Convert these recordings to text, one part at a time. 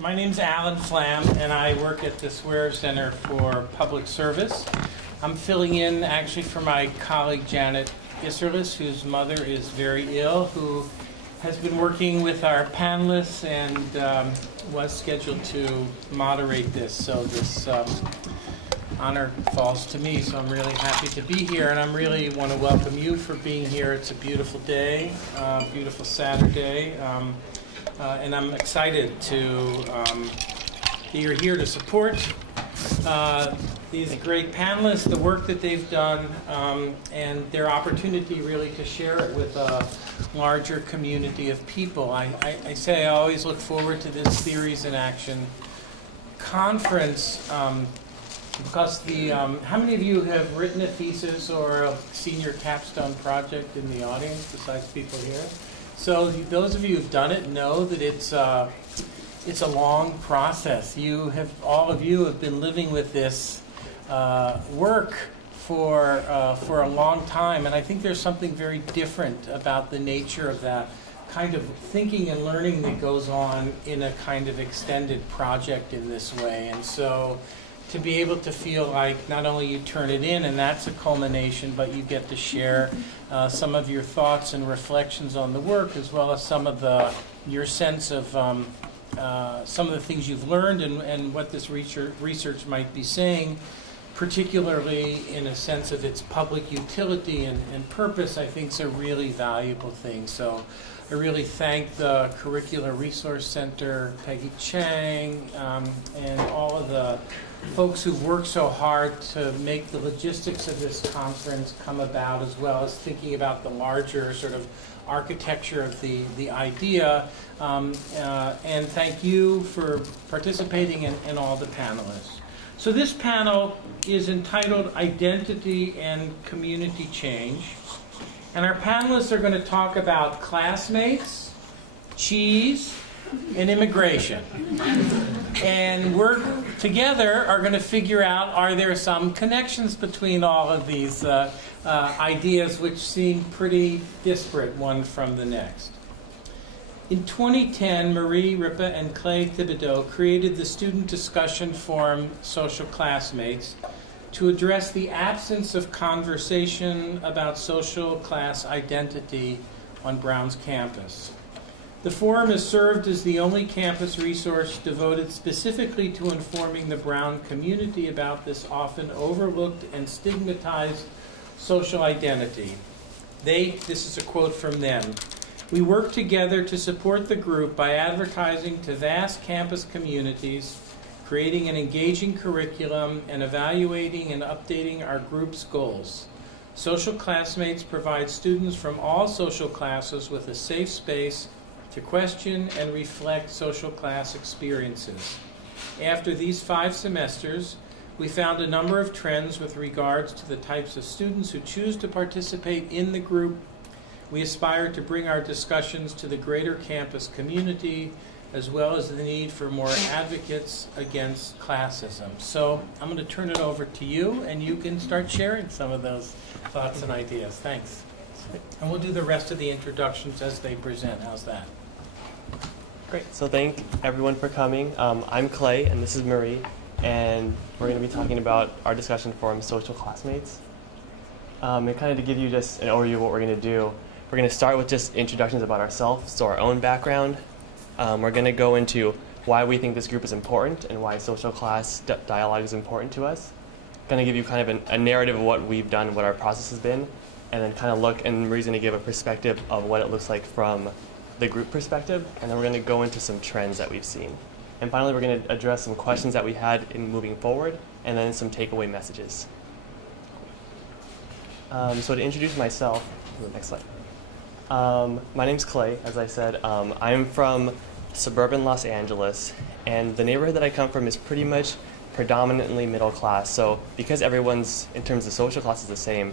My name's Alan Flam, and I work at the Swearer Center for Public Service. I'm filling in actually for my colleague Janet Isserlis, whose mother is very ill, who has been working with our panelists and was scheduled to moderate this. So this honor falls to me, so I'm really happy to be here, and I really want to welcome you for being here. It's a beautiful day, beautiful Saturday. And I'm excited that you're here to support these great panelists, the work that they've done, and their opportunity really to share it with a larger community of people. I say I always look forward to this Theories in Action conference because how many of you have written a thesis or a senior capstone project in the audience besides people here? So those of you who've done it know that it's a long process. All of you have been living with this work for a long time, and I think there's something very different about the nature of that kind of thinking and learning that goes on in a kind of extended project in this way. And so to be able to feel like not only you turn it in and that's a culmination, but you get to share some of your thoughts and reflections on the work, as well as some of your sense of some of the things you've learned and what this research might be saying, particularly in a sense of its public utility and purpose, I think is a really valuable thing. So I really thank the Curricular Resource Center, Peggy Chang, and all of the folks who've worked so hard to make the logistics of this conference come about, as well as thinking about the larger sort of architecture of the idea. And thank you for participating and all the panelists. So this panel is entitled Identity and Community Change. And our panelists are going to talk about classmates, cheese, and immigration. And we're together are going to figure out, are there some connections between all of these ideas which seem pretty disparate one from the next. In 2010, Marie, Ripa, and Clay Thibodeaux created the student discussion forum Social Classmates to address the absence of conversation about social class identity on Brown's campus. The forum has served as the only campus resource devoted specifically to informing the Brown community about this often overlooked and stigmatized social identity. This is a quote from them. "We work together to support the group by advertising to vast campus communities, creating an engaging curriculum, and evaluating and updating our group's goals. Social Classmates provide students from all social classes with a safe space to question and reflect social class experiences. After these 5 semesters, we found a number of trends with regards to the types of students who choose to participate in the group. We aspire to bring our discussions to the greater campus community, as well as the need for more advocates against classism." So I'm going to turn it over to you, and you can start sharing some of those thoughts and ideas. Thanks. And we'll do the rest of the introductions as they present. How's that? Great. So thank everyone for coming. I'm Clay, and this is Marie, and we're going to be talking about our discussion forum, Social Classmates. And kind of to give you just an overview of what we're going to do, we're going to start with just introductions about ourselves, so our own background. We're going to go into why we think this group is important and why social class dialogue is important to us. Going to give you kind of a narrative of what we've done, what our process has been, and then kind of look, and Marie's going to give a perspective of what it looks like from the group perspective, and then we're going to go into some trends that we've seen. And finally, we're going to address some questions that we had in moving forward, and then some takeaway messages. So to introduce myself, the next slide. My name's Clay, as I said. I'm from suburban Los Angeles, and the neighborhood that I come from is pretty much predominantly middle class. So because everyone's, in terms of social class, is the same,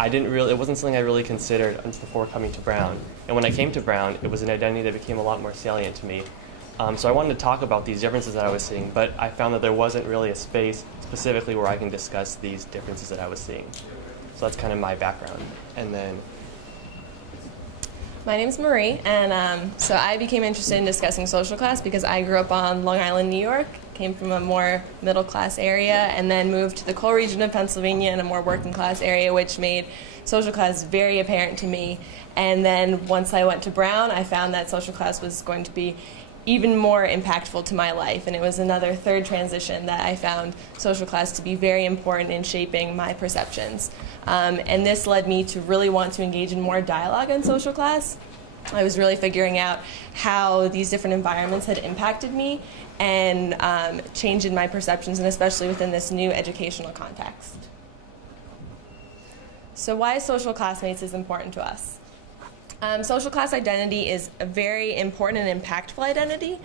it wasn't something I really considered before coming to Brown. And when I came to Brown, it was an identity that became a lot more salient to me. So I wanted to talk about these differences that I was seeing, but I found that there wasn't really a space specifically where I can discuss these differences that I was seeing. So that's kind of my background. And then My name's Marie, and so I became interested in discussing social class because I grew up on Long Island, New York, came from a more middle-class area, and then moved to the coal region of Pennsylvania in a more working-class area, which made social class very apparent to me. And then once I went to Brown, I found that social class was going to be even more impactful to my life, and it was another third transition that I found social class to be very important in shaping my perceptions. And this led me to really want to engage in more dialogue on social class. I was really figuring out how these different environments had impacted me and changed my perceptions, and especially within this new educational context. So why social classmates is important to us? Social class identity is a very important and impactful identity.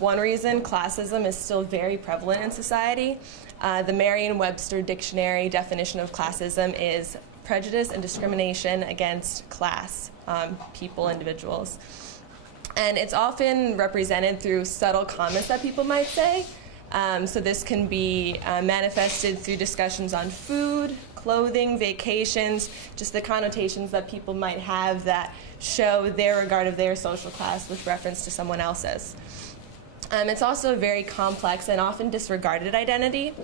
One reason, classism is still very prevalent in society. The Merriam-Webster dictionary definition of classism is prejudice and discrimination against class, people, individuals. And it's often represented through subtle comments that people might say. So this can be manifested through discussions on food, clothing, vacations, just the connotations that people might have that show their regard of their social class with reference to someone else's. It's also a very complex and often disregarded identity.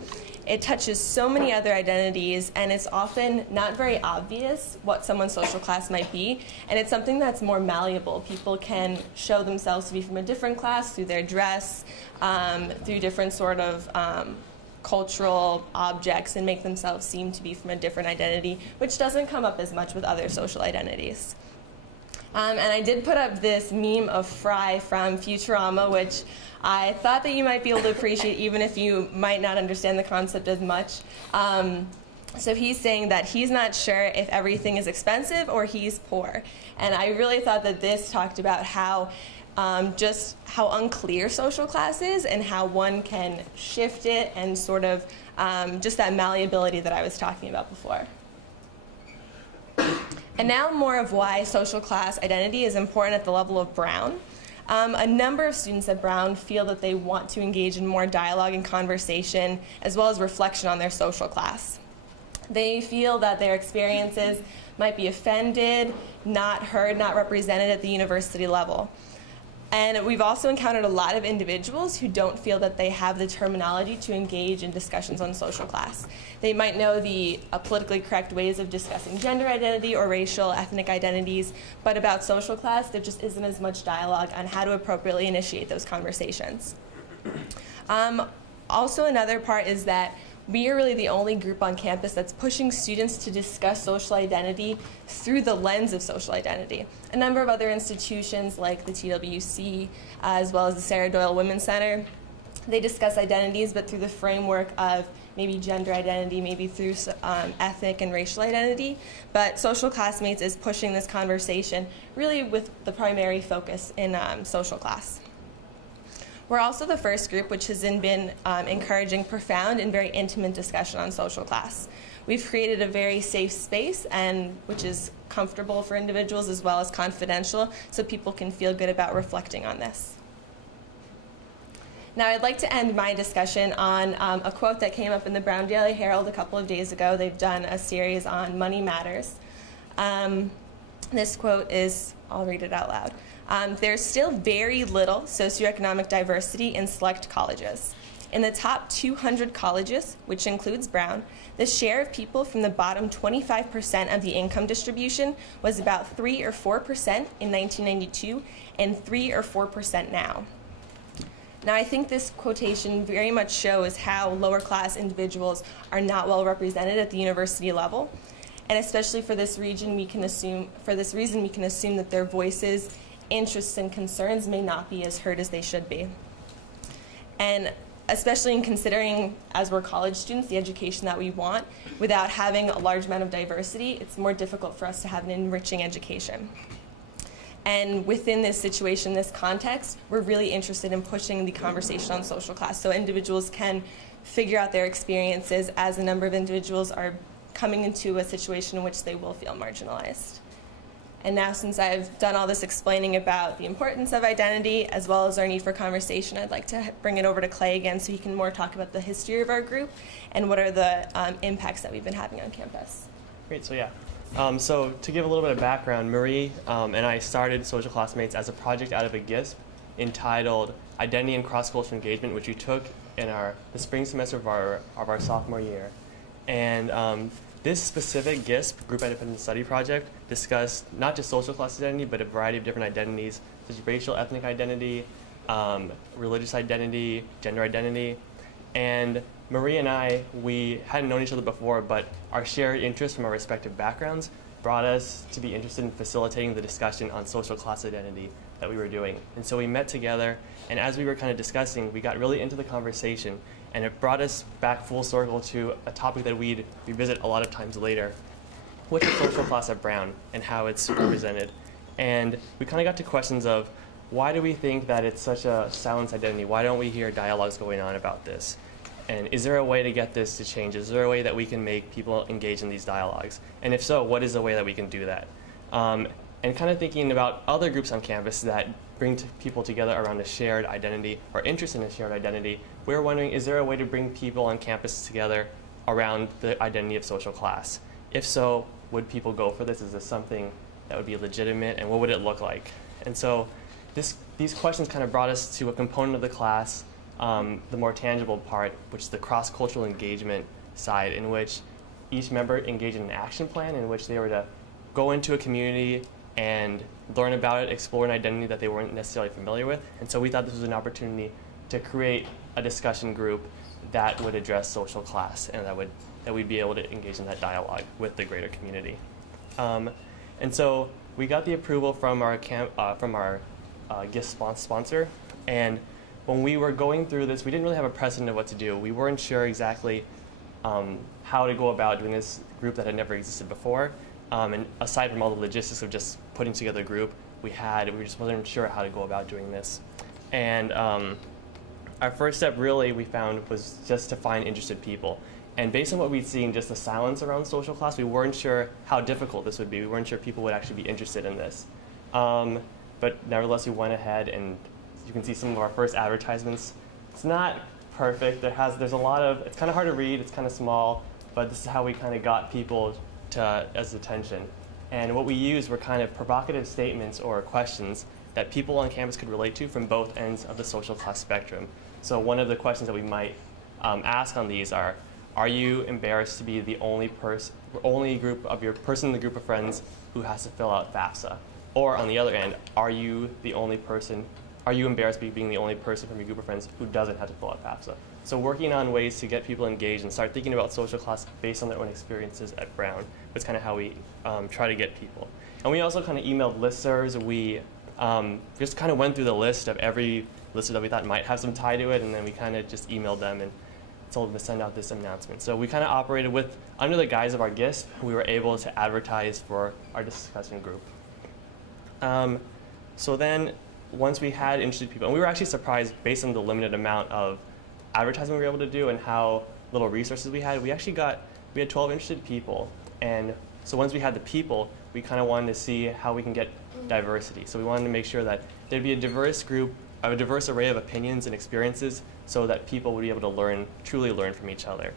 It touches so many other identities, and it's often not very obvious what someone's social class might be, and it's something that's more malleable. People can show themselves to be from a different class through their dress, through different sort of cultural objects, and make themselves seem to be from a different identity, which doesn't come up as much with other social identities. And I did put up this meme of Fry from Futurama, which I thought that you might be able to appreciate even if you might not understand the concept as much. So he's saying that he's not sure if everything is expensive or he's poor. And I really thought that this talked about how just how unclear social class is and how one can shift it, and sort of just that malleability that I was talking about before. And now more of why social class identity is important at the level of Brown. A number of students at Brown feel that they want to engage in more dialogue and conversation, as well as reflection on their social class. They feel that their experiences might be offended, not heard, not represented at the university level. And we've also encountered a lot of individuals who don't feel that they have the terminology to engage in discussions on social class. They might know the politically correct ways of discussing gender identity or racial, ethnic identities, but about social class, there just isn't as much dialogue on how to appropriately initiate those conversations. Also, another part is that we are really the only group on campus that's pushing students to discuss social identity through the lens of social identity. A number of other institutions like the TWC, as well as the Sarah Doyle Women's Center, they discuss identities, but through the framework of maybe gender identity, maybe through ethnic and racial identity. But Social Classmates is pushing this conversation really with the primary focus in social class. We're also the first group which has been encouraging profound and very intimate discussion on social class. We've created a very safe space, and which is comfortable for individuals as well as confidential, so people can feel good about reflecting on this. Now I'd like to end my discussion on a quote that came up in the Brown Daily Herald a couple of days ago. They've done a series on Money Matters. This quote is, I'll read it out loud. There's still very little socioeconomic diversity in select colleges. In the top 200 colleges, which includes Brown, the share of people from the bottom 25% of the income distribution was about 3 or 4% in 1992 and 3 or 4% now. Now, I think this quotation very much shows how lower class individuals are not well represented at the university level. And especially for this reason, we can assume that their voices, interests, and concerns may not be as heard as they should be. And especially in considering, as we're college students, the education that we want, without having a large amount of diversity, it's more difficult for us to have an enriching education. And within this situation, this context, we're really interested in pushing the conversation on social class so individuals can figure out their experiences as a number of individuals are coming into a situation in which they will feel marginalized. And now, since I've done all this explaining about the importance of identity as well as our need for conversation, I'd like to bring it over to Clay again so he can more talk about the history of our group and what are the impacts that we've been having on campus. Great. So yeah, So to give a little bit of background, Marie and I started Social Classmates as a project out of a GISP entitled Identity and Cross-Cultural Engagement, which we took in the spring semester of our sophomore year. And this specific GISP, Group Independent Study Project, discussed not just social class identity, but a variety of different identities, such as racial, ethnic identity, religious identity, gender identity. And Marie and I, we hadn't known each other before, but our shared interests from our respective backgrounds brought us to be interested in facilitating the discussion on social class identity that we were doing. And so we met together, and as we were kind of discussing, we got really into the conversation, and it brought us back full circle to a topic that we'd revisit a lot of times later, which is social class at Brown and how it's represented. And we kind of got to questions of, why do we think that it's such a silenced identity? Why don't we hear dialogues going on about this? And is there a way to get this to change? Is there a way that we can make people engage in these dialogues? And if so, what is the way that we can do that? And kind of thinking about other groups on campus that bring people together around a shared identity or interest in a shared identity, we were wondering, is there a way to bring people on campus together around the identity of social class? If so, would people go for this? Is this something that would be legitimate, and what would it look like? And so these questions kind of brought us to a component of the class, the more tangible part, which is the cross-cultural engagement side, in which each member engaged in an action plan in which they were to go into a community and learn about it, explore an identity that they weren't necessarily familiar with. And so we thought this was an opportunity to create a discussion group that would address social class and that we'd be able to engage in that dialogue with the greater community. And so we got the approval from our GIST sponsor, and when we were going through this, we didn't really have a precedent of what to do. We weren't sure exactly how to go about doing this group that had never existed before. And aside from all the logistics of just putting together a group, we just wasn't sure how to go about doing this. And our first step really, we found, was just to find interested people. And based on what we'd seen, just the silence around social class, we weren't sure how difficult this would be. We weren't sure people would actually be interested in this. But nevertheless, we went ahead, and you can see some of our first advertisements. It's not perfect. There's a lot of, it's kind of hard to read, it's kind of small, but this is how we kind of got people as attention. And what we used were kind of provocative statements or questions that people on campus could relate to from both ends of the social class spectrum. So one of the questions that we might ask on these are you embarrassed to be the only person in the group of friends who has to fill out FAFSA? Or on the other end, are you embarrassed being the only person from your group of friends who doesn't have to fill out FAFSA? So working on ways to get people engaged and start thinking about social class based on their own experiences at Brown was kind of how we try to get people. And we also kind of emailed listservs. We just kind of went through the list of every lister that we thought might have some tie to it, and then we kind of just emailed them and told them to send out this announcement. So we kind of operated under the guise of our GISP, we were able to advertise for our discussion group. So then, once we had interested people, and we were actually surprised based on the limited amount of advertising we were able to do and how little resources we had, we had 12 interested people. And so once we had the people, we kind of wanted to see how we can get diversity. So we wanted to make sure that there'd be a diverse array of opinions and experiences so that people would be able to truly learn from each other.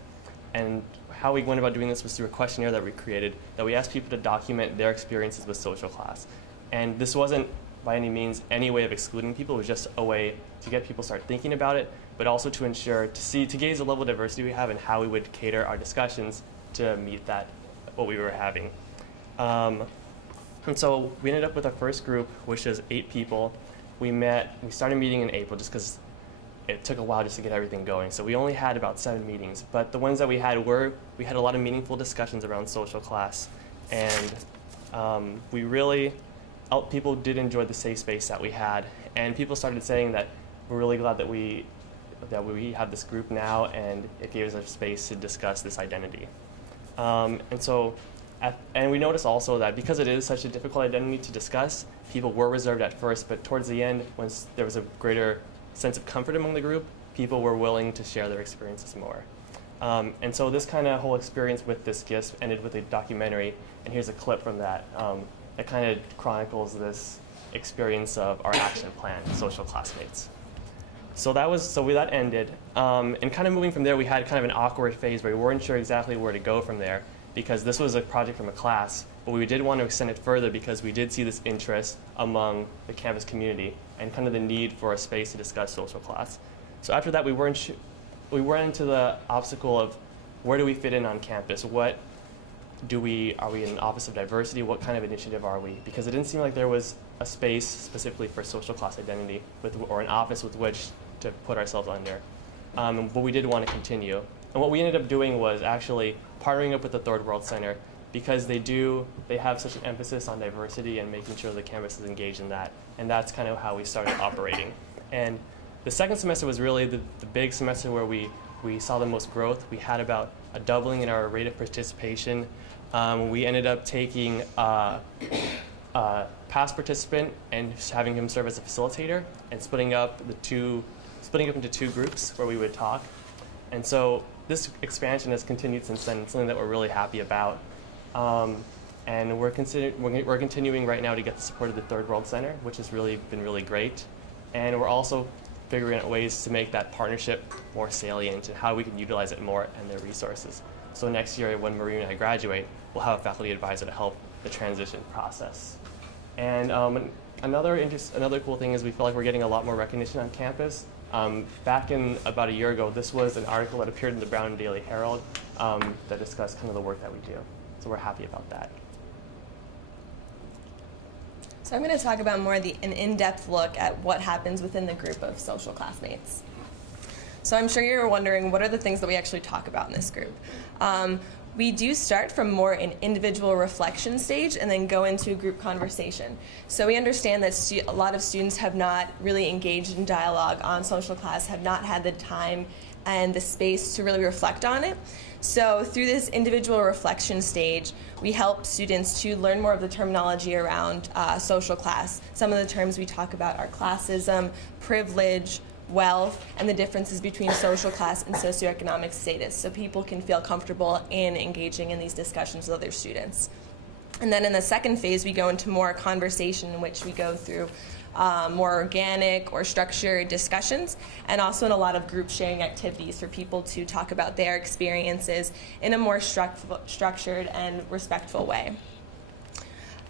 And how we went about doing this was through a questionnaire that we created that we asked people to document their experiences with social class. And this wasn't by any means any way of excluding people. It was just a way to get people to start thinking about it, but also to gauge the level of diversity we have and how we would cater our discussions to meet what we were having. And so we ended up with our first group, which is 8 people. We started meeting in April just because it took a while just to get everything going. So we only had about 7 meetings, but the ones that we had a lot of meaningful discussions around social class. And people did enjoy the safe space that we had, and people started saying that we're really glad that we have this group now, and it gave us a space to discuss this identity. And we noticed also that because it is such a difficult identity to discuss, people were reserved at first, but towards the end, once there was a greater sense of comfort among the group, people were willing to share their experiences more. And so this kind of whole experience with this GISP ended with a documentary, and here's a clip from that. That kind of chronicles this experience of our action plan, Social Classmates. So that ended. And kind of moving from there, we had kind of an awkward phase where we weren't sure exactly where to go from there. because this was a project from a class, but we did want to extend it further because we did see this interest among the campus community and kind of the need for a space to discuss social class. So after that, we were into the obstacle of where do we fit in on campus? Are we in an office of diversity? What kind of initiative are we? Because it didn't seem like there was a space specifically for social class identity or an office with which to put ourselves under. But we did want to continue. And what we ended up doing was actually partnering up with the Third World Center because they have such an emphasis on diversity and making sure the campus is engaged in that. And that's kind of how we started operating. And the second semester was really the big semester where we saw the most growth. We had about a doubling in our rate of participation. We ended up taking a past participant and having him serve as a facilitator and splitting up into two groups where we would talk. And so this expansion has continued since then. It's something that we're really happy about. And we're continuing right now to get the support of the Third World Center, which has really been really great. And we're also figuring out ways to make that partnership more salient and how we can utilize it more and their resources. So next year, when Marie and I graduate, we'll have a faculty advisor to help the transition process. And another cool thing is we feel like we're getting a lot more recognition on campus. Back in about a year ago, this was an article that appeared in the Brown Daily Herald that discussed kind of the work that we do. So we're happy about that. So I'm going to talk about more an in-depth look at what happens within the group of social classmates. So I'm sure you're wondering, what are the things that we actually talk about in this group? We do start from more an individual reflection stage and then go into a group conversation. So we understand that a lot of students have not really engaged in dialogue on social class, have not had the time and the space to really reflect on it. So through this individual reflection stage, we help students to learn more of the terminology around social class. Some of the terms we talk about are classism, privilege, wealth, and the differences between social class and socioeconomic status, so people can feel comfortable in engaging in these discussions with other students. And then in the second phase, we go into more conversation in which we go through more organic or structured discussions, and also in a lot of group sharing activities for people to talk about their experiences in a more structured and respectful way.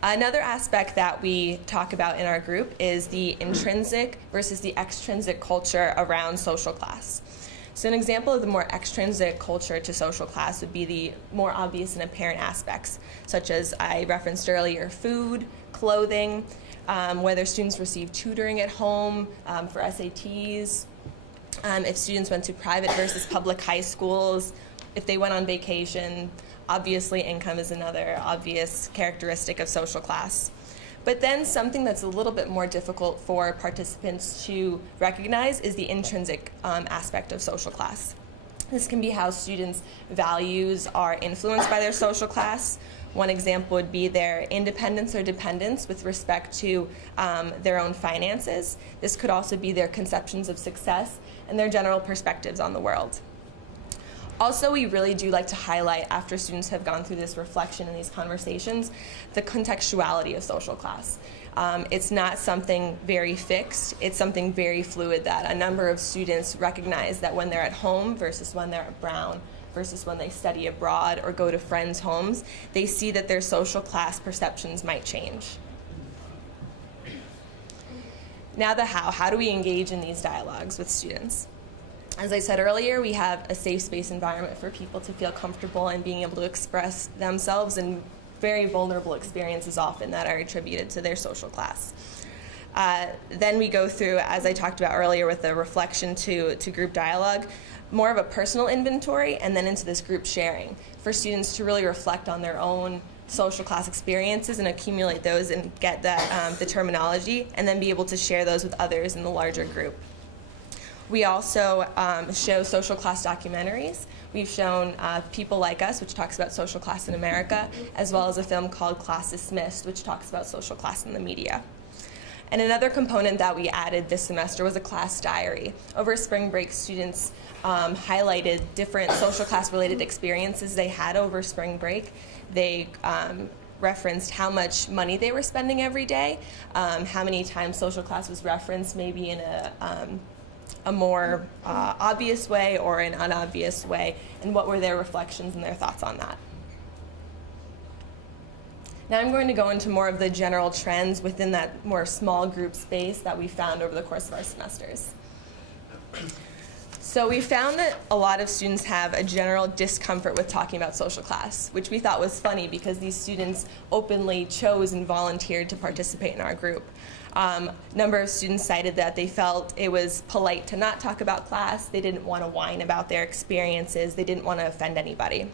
Another aspect that we talk about in our group is the intrinsic versus the extrinsic culture around social class. So an example of the more extrinsic culture to social class would be the more obvious and apparent aspects, such as I referenced earlier, food, clothing, whether students receive tutoring at home for SATs, if students went to private versus public high schools, if they went on vacation. Obviously, income is another obvious characteristic of social class. But then something that's a little bit more difficult for participants to recognize is the intrinsic aspect of social class. This can be how students' values are influenced by their social class. One example would be their independence or dependence with respect to their own finances. This could also be their conceptions of success and their general perspectives on the world. Also, we really do like to highlight, after students have gone through this reflection and these conversations, the contextuality of social class. It's not something very fixed. It's something very fluid that a number of students recognize that when they're at home versus when they're at Brown, versus when they study abroad or go to friends' homes, they see that their social class perceptions might change. Now the how. How do we engage in these dialogues with students? As I said earlier, we have a safe space environment for people to feel comfortable in being able to express themselves in very vulnerable experiences often that are attributed to their social class. Then we go through, as I talked about earlier with the reflection to group dialogue, more of a personal inventory and then into this group sharing for students to really reflect on their own social class experiences and accumulate those and get that, the terminology and then be able to share those with others in the larger group. We also show social class documentaries. We've shown People Like Us, which talks about social class in America, as well as a film called Class Dismissed, which talks about social class in the media. And another component that we added this semester was a class diary. Over spring break, students highlighted different social class related experiences they had over spring break. They referenced how much money they were spending every day, how many times social class was referenced, maybe in a more obvious way or an unobvious way, and what were their reflections and their thoughts on that. Now I'm going to go into more of the general trends within that more small group space that we found over the course of our semesters. So we found that a lot of students have a general discomfort with talking about social class, which we thought was funny because these students openly chose and volunteered to participate in our group. Number of students cited that they felt it was polite to not talk about class, they didn't want to whine about their experiences, they didn't want to offend anybody.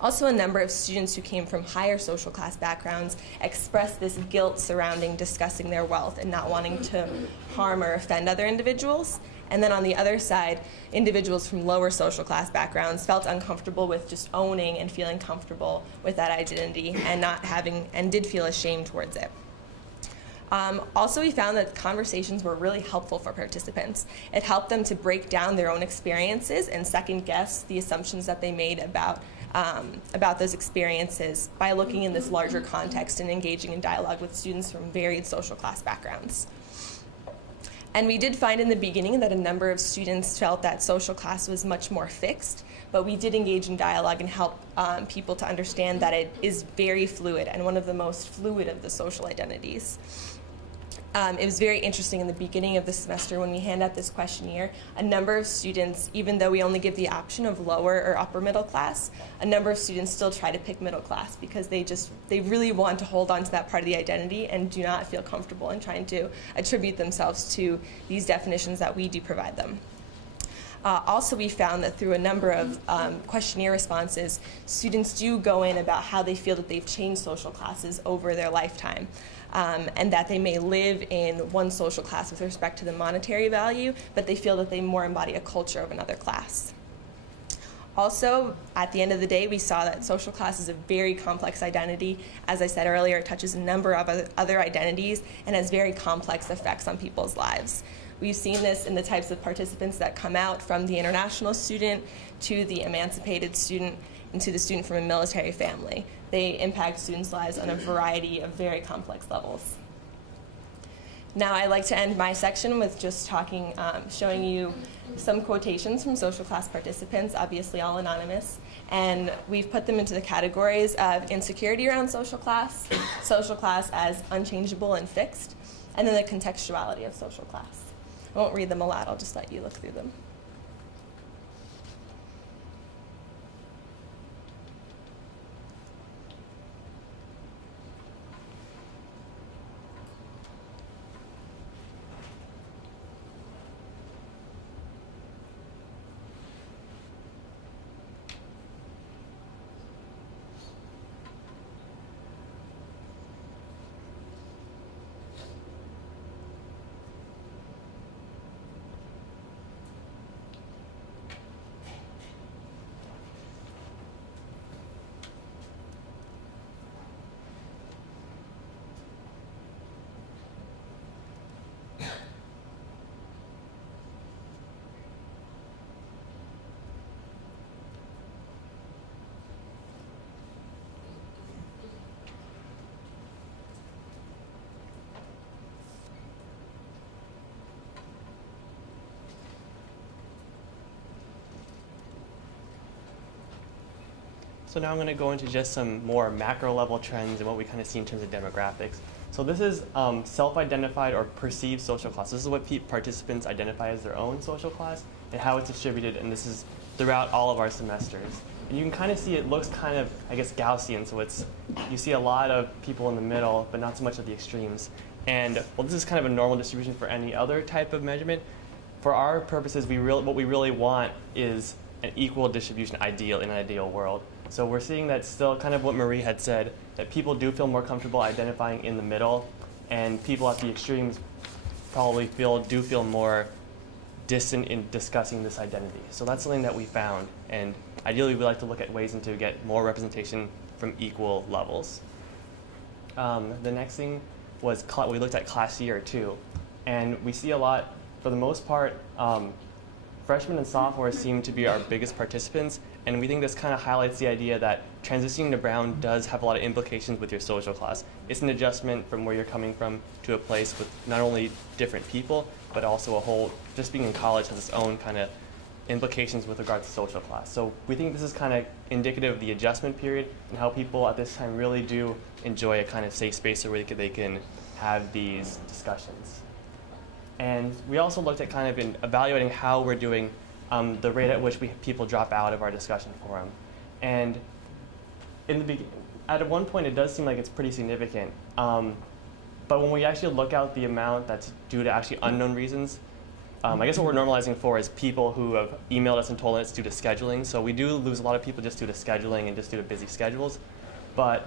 Also, a number of students who came from higher social class backgrounds expressed this guilt surrounding discussing their wealth and not wanting to harm or offend other individuals. And then on the other side, individuals from lower social class backgrounds felt uncomfortable with just owning and feeling comfortable with that identity and did feel ashamed towards it. Also, we found that conversations were really helpful for participants. It helped them to break down their own experiences and second guess the assumptions that they made about those experiences by looking in this larger context and engaging in dialogue with students from varied social class backgrounds. And we did find in the beginning that a number of students felt that social class was much more fixed, but we did engage in dialogue and help people to understand that it is very fluid and one of the most fluid of the social identities. It was very interesting in the beginning of the semester when we hand out this questionnaire, a number of students, even though we only give the option of lower or upper middle class, a number of students still try to pick middle class because they really want to hold on to that part of the identity and do not feel comfortable in trying to attribute themselves to these definitions that we do provide them. Also, we found that through a number of questionnaire responses, students do go in about how they feel that they've changed social classes over their lifetime. And that they may live in one social class with respect to the monetary value, but they feel that they more embody a culture of another class. Also, at the end of the day, we saw that social class is a very complex identity. As I said earlier, it touches a number of other identities and has very complex effects on people's lives. We've seen this in the types of participants that come out from the international student to the emancipated student and to the student from a military family. They impact students' lives on a variety of very complex levels. Now I'd like to end my section with just showing you some quotations from social class participants, obviously all anonymous, and we've put them into the categories of insecurity around social class as unchangeable and fixed, and then the contextuality of social class. I won't read them aloud, I'll just let you look through them. So now I'm going to go into just some more macro level trends and what we kind of see in terms of demographics. So this is self-identified or perceived social class. This is what participants identify as their own social class and how it's distributed, and this is throughout all of our semesters. And you can kind of see it looks kind of, I guess, Gaussian. So you see a lot of people in the middle, but not so much of the extremes. And well, this is kind of a normal distribution for any other type of measurement. For our purposes, what we really want is an equal distribution ideal in an ideal world. So we're seeing that still kind of what Marie had said, that people do feel more comfortable identifying in the middle, and people at the extremes probably do feel more distant in discussing this identity. So that's something that we found, and ideally we like to look at ways to get more representation from equal levels. The next thing was we looked at class year 2, and we see a lot, for the most part, freshmen and sophomores seem to be our biggest participants, and we think this kind of highlights the idea that transitioning to Brown does have a lot of implications with your social class. It's an adjustment from where you're coming from to a place with not only different people, but also just being in college has its own kind of implications with regard to social class. So we think this is kind of indicative of the adjustment period and how people at this time really do enjoy a kind of safe space where they can have these discussions. And we also looked at kind of in evaluating how we're doing, the rate at which people drop out of our discussion forum. And at one point, it does seem like it's pretty significant. But when we actually look out the amount that's due to actually unknown reasons, I guess what we're normalizing for is people who have emailed us and told us due to scheduling. So we do lose a lot of people just due to scheduling and just due to busy schedules. But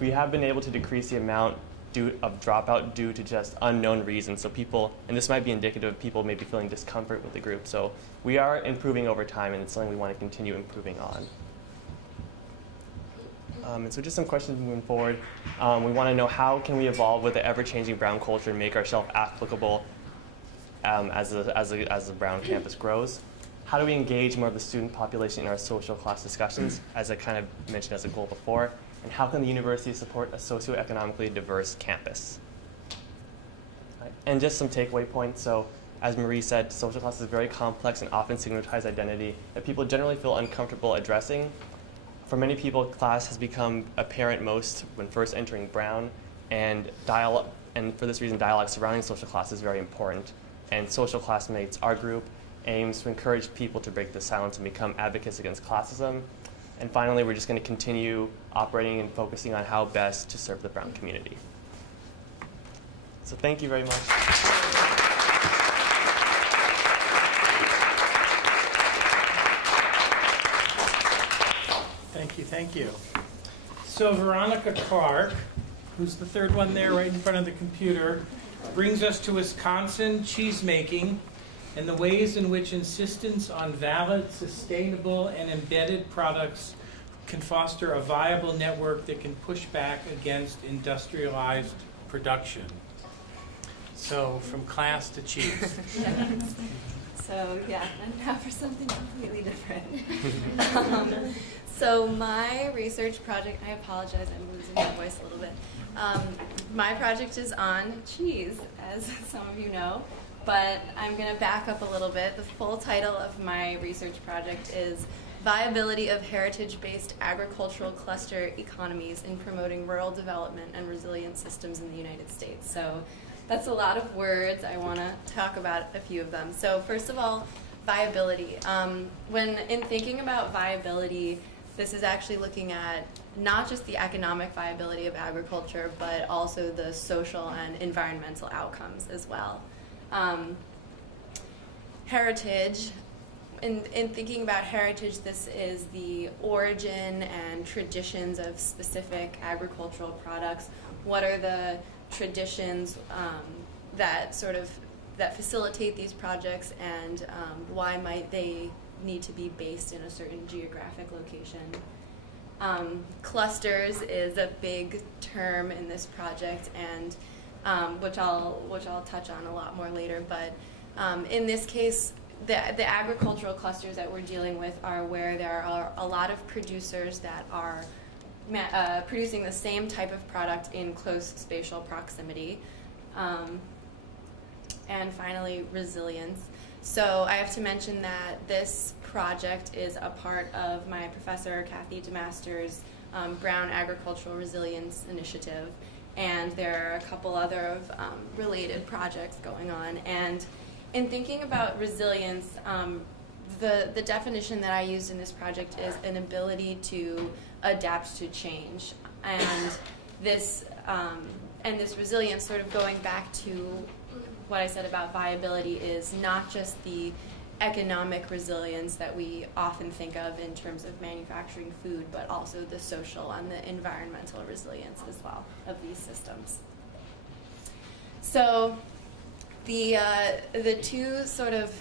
we have been able to decrease the amount of dropout due to just unknown reasons. So people, and this might be indicative of people maybe feeling discomfort with the group. So we are improving over time, and it's something we want to continue improving on. And so just some questions moving forward. We want to know, how can we evolve with the ever-changing Brown culture and make ourselves applicable as the Brown campus grows? How do we engage more of the student population in our social class discussions, as I kind of mentioned as a goal before? And how can the university support a socioeconomically diverse campus? Right. And just some takeaway points. So as Marie said, social class is a very complex and often stigmatized identity that people generally feel uncomfortable addressing. For many people, class has become apparent most when first entering Brown, and for this reason, dialogue surrounding social class is very important. And Social Classmates, our group, aims to encourage people to break the silence and become advocates against classism. And finally, we're just going to continue operating and focusing on how best to serve the Brown community. So thank you very much. Thank you. So Veronica Clark, who's the third one there right in front of the computer, brings us to Wisconsin cheesemaking and the ways in which insistence on valid, sustainable, and embedded products can foster a viable network that can push back against industrialized production. So from class to cheese. So yeah, and now for something completely different. So my research project, I apologize, I'm losing my voice a little bit. My project is on cheese, as some of you know, but I'm going to back up a little bit. The full title of my research project is Viability of Heritage-Based Agricultural Cluster Economies in Promoting Rural Development and Resilient Systems in the United States. So that's a lot of words. I want to talk about a few of them. So first of all, viability. When in thinking about viability, this is actually looking at not just the economic viability of agriculture, but also the social and environmental outcomes as well. Heritage, in thinking about heritage, this is the origin and traditions of specific agricultural products. What are the traditions that facilitate these projects, and why might they need to be based in a certain geographic location? Clusters is a big term in this project, and which I'll touch on a lot more later. But in this case, the agricultural clusters that we're dealing with are where there are a lot of producers that are producing the same type of product in close spatial proximity. And finally, resilience. So I have to mention that this project is a part of my professor, Kathryn De Master's Brown Agricultural Resilience Initiative. And there are a couple other related projects going on. And in thinking about resilience, the definition that I used in this project is an ability to adapt to change. And this resilience, sort of going back to what I said about viability, is not just the economic resilience that we often think of in terms of manufacturing food, but also the social and the environmental resilience as well of these systems. So the two sort of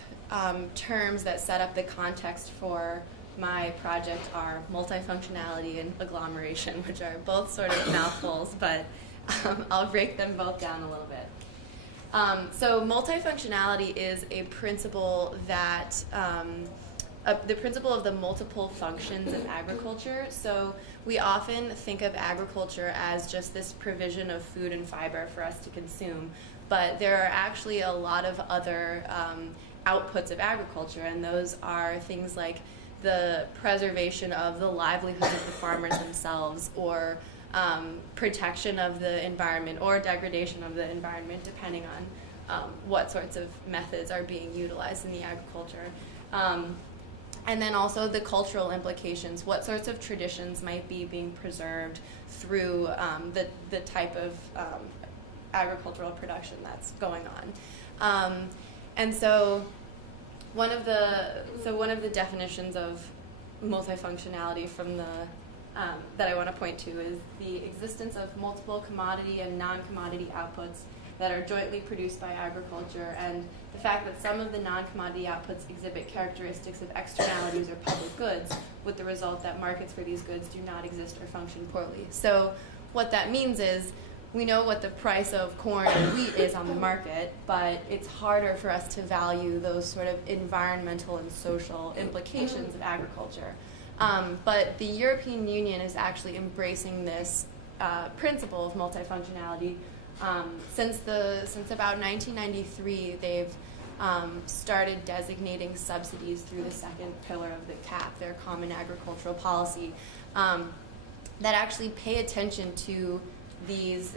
terms that set up the context for my project are multifunctionality and agglomeration, which are both sort of mouthfuls, but I'll break them both down a little bit. So multifunctionality is a principle that, the principle of the multiple functions of agriculture. So we often think of agriculture as just this provision of food and fiber for us to consume, but there are actually a lot of other outputs of agriculture, and those are things like the preservation of the livelihoods of the farmers themselves, or protection of the environment, or degradation of the environment, depending on what sorts of methods are being utilized in the agriculture. And then also the cultural implications, what sorts of traditions might be being preserved through the type of agricultural production that's going on. And so one of the definitions of multifunctionality from the that I want to point to is the existence of multiple commodity and non-commodity outputs that are jointly produced by agriculture, and the fact that some of the non-commodity outputs exhibit characteristics of externalities or public goods, with the result that markets for these goods do not exist or function poorly. So what that means is we know what the price of corn and wheat is on the market, but it's harder for us to value those sort of environmental and social implications of agriculture. But the European Union is actually embracing this principle of multifunctionality. Since about 1993, they've started designating subsidies through the second pillar of the CAP, their Common Agricultural Policy, that actually pay attention to these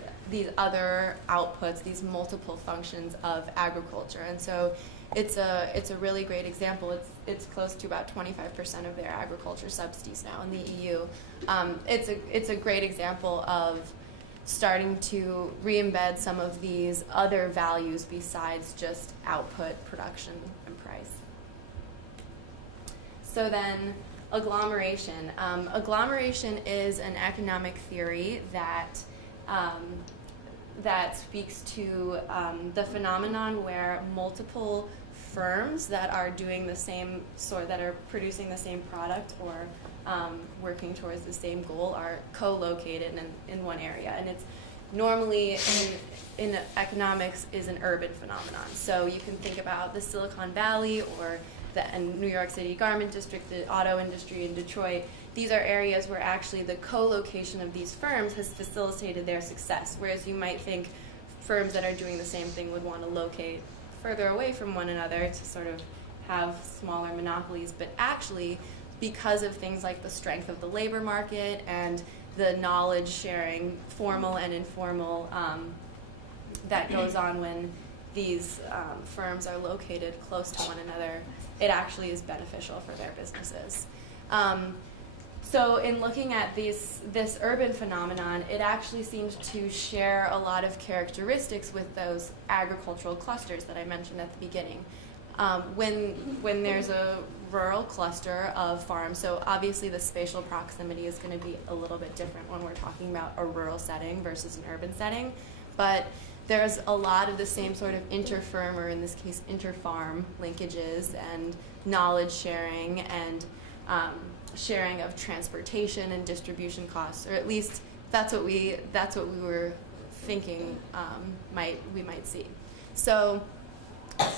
other outputs, these multiple functions of agriculture. And so it's a really great example. It's close to about 25% of their agriculture subsidies now in the EU. It's a great example of starting to re-embed some of these other values besides just output, production, and price. So then, agglomeration. Agglomeration is an economic theory that speaks to the phenomenon where multiple firms that are doing the same that are producing the same product or working towards the same goal are co-located in one area, and it's normally in economics is an urban phenomenon. So you can think about the Silicon Valley or the New York City garment district, the auto industry in Detroit. These are areas where actually the co-location of these firms has facilitated their success, whereas you might think firms that are doing the same thing would want to locate further away from one another to sort of have smaller monopolies. But actually, because of things like the strength of the labor market and the knowledge sharing, formal and informal, that goes on when these firms are located close to one another, it actually is beneficial for their businesses. So in looking at this urban phenomenon, it actually seems to share a lot of characteristics with those agricultural clusters that I mentioned at the beginning. When there's a rural cluster of farms, so obviously the spatial proximity is going to be a little bit different when we're talking about a rural setting versus an urban setting, but there's a lot of the same sort of inter-firm, or in this case inter-farm linkages and knowledge sharing and sharing of transportation and distribution costs, or at least that's what we were thinking we might see. So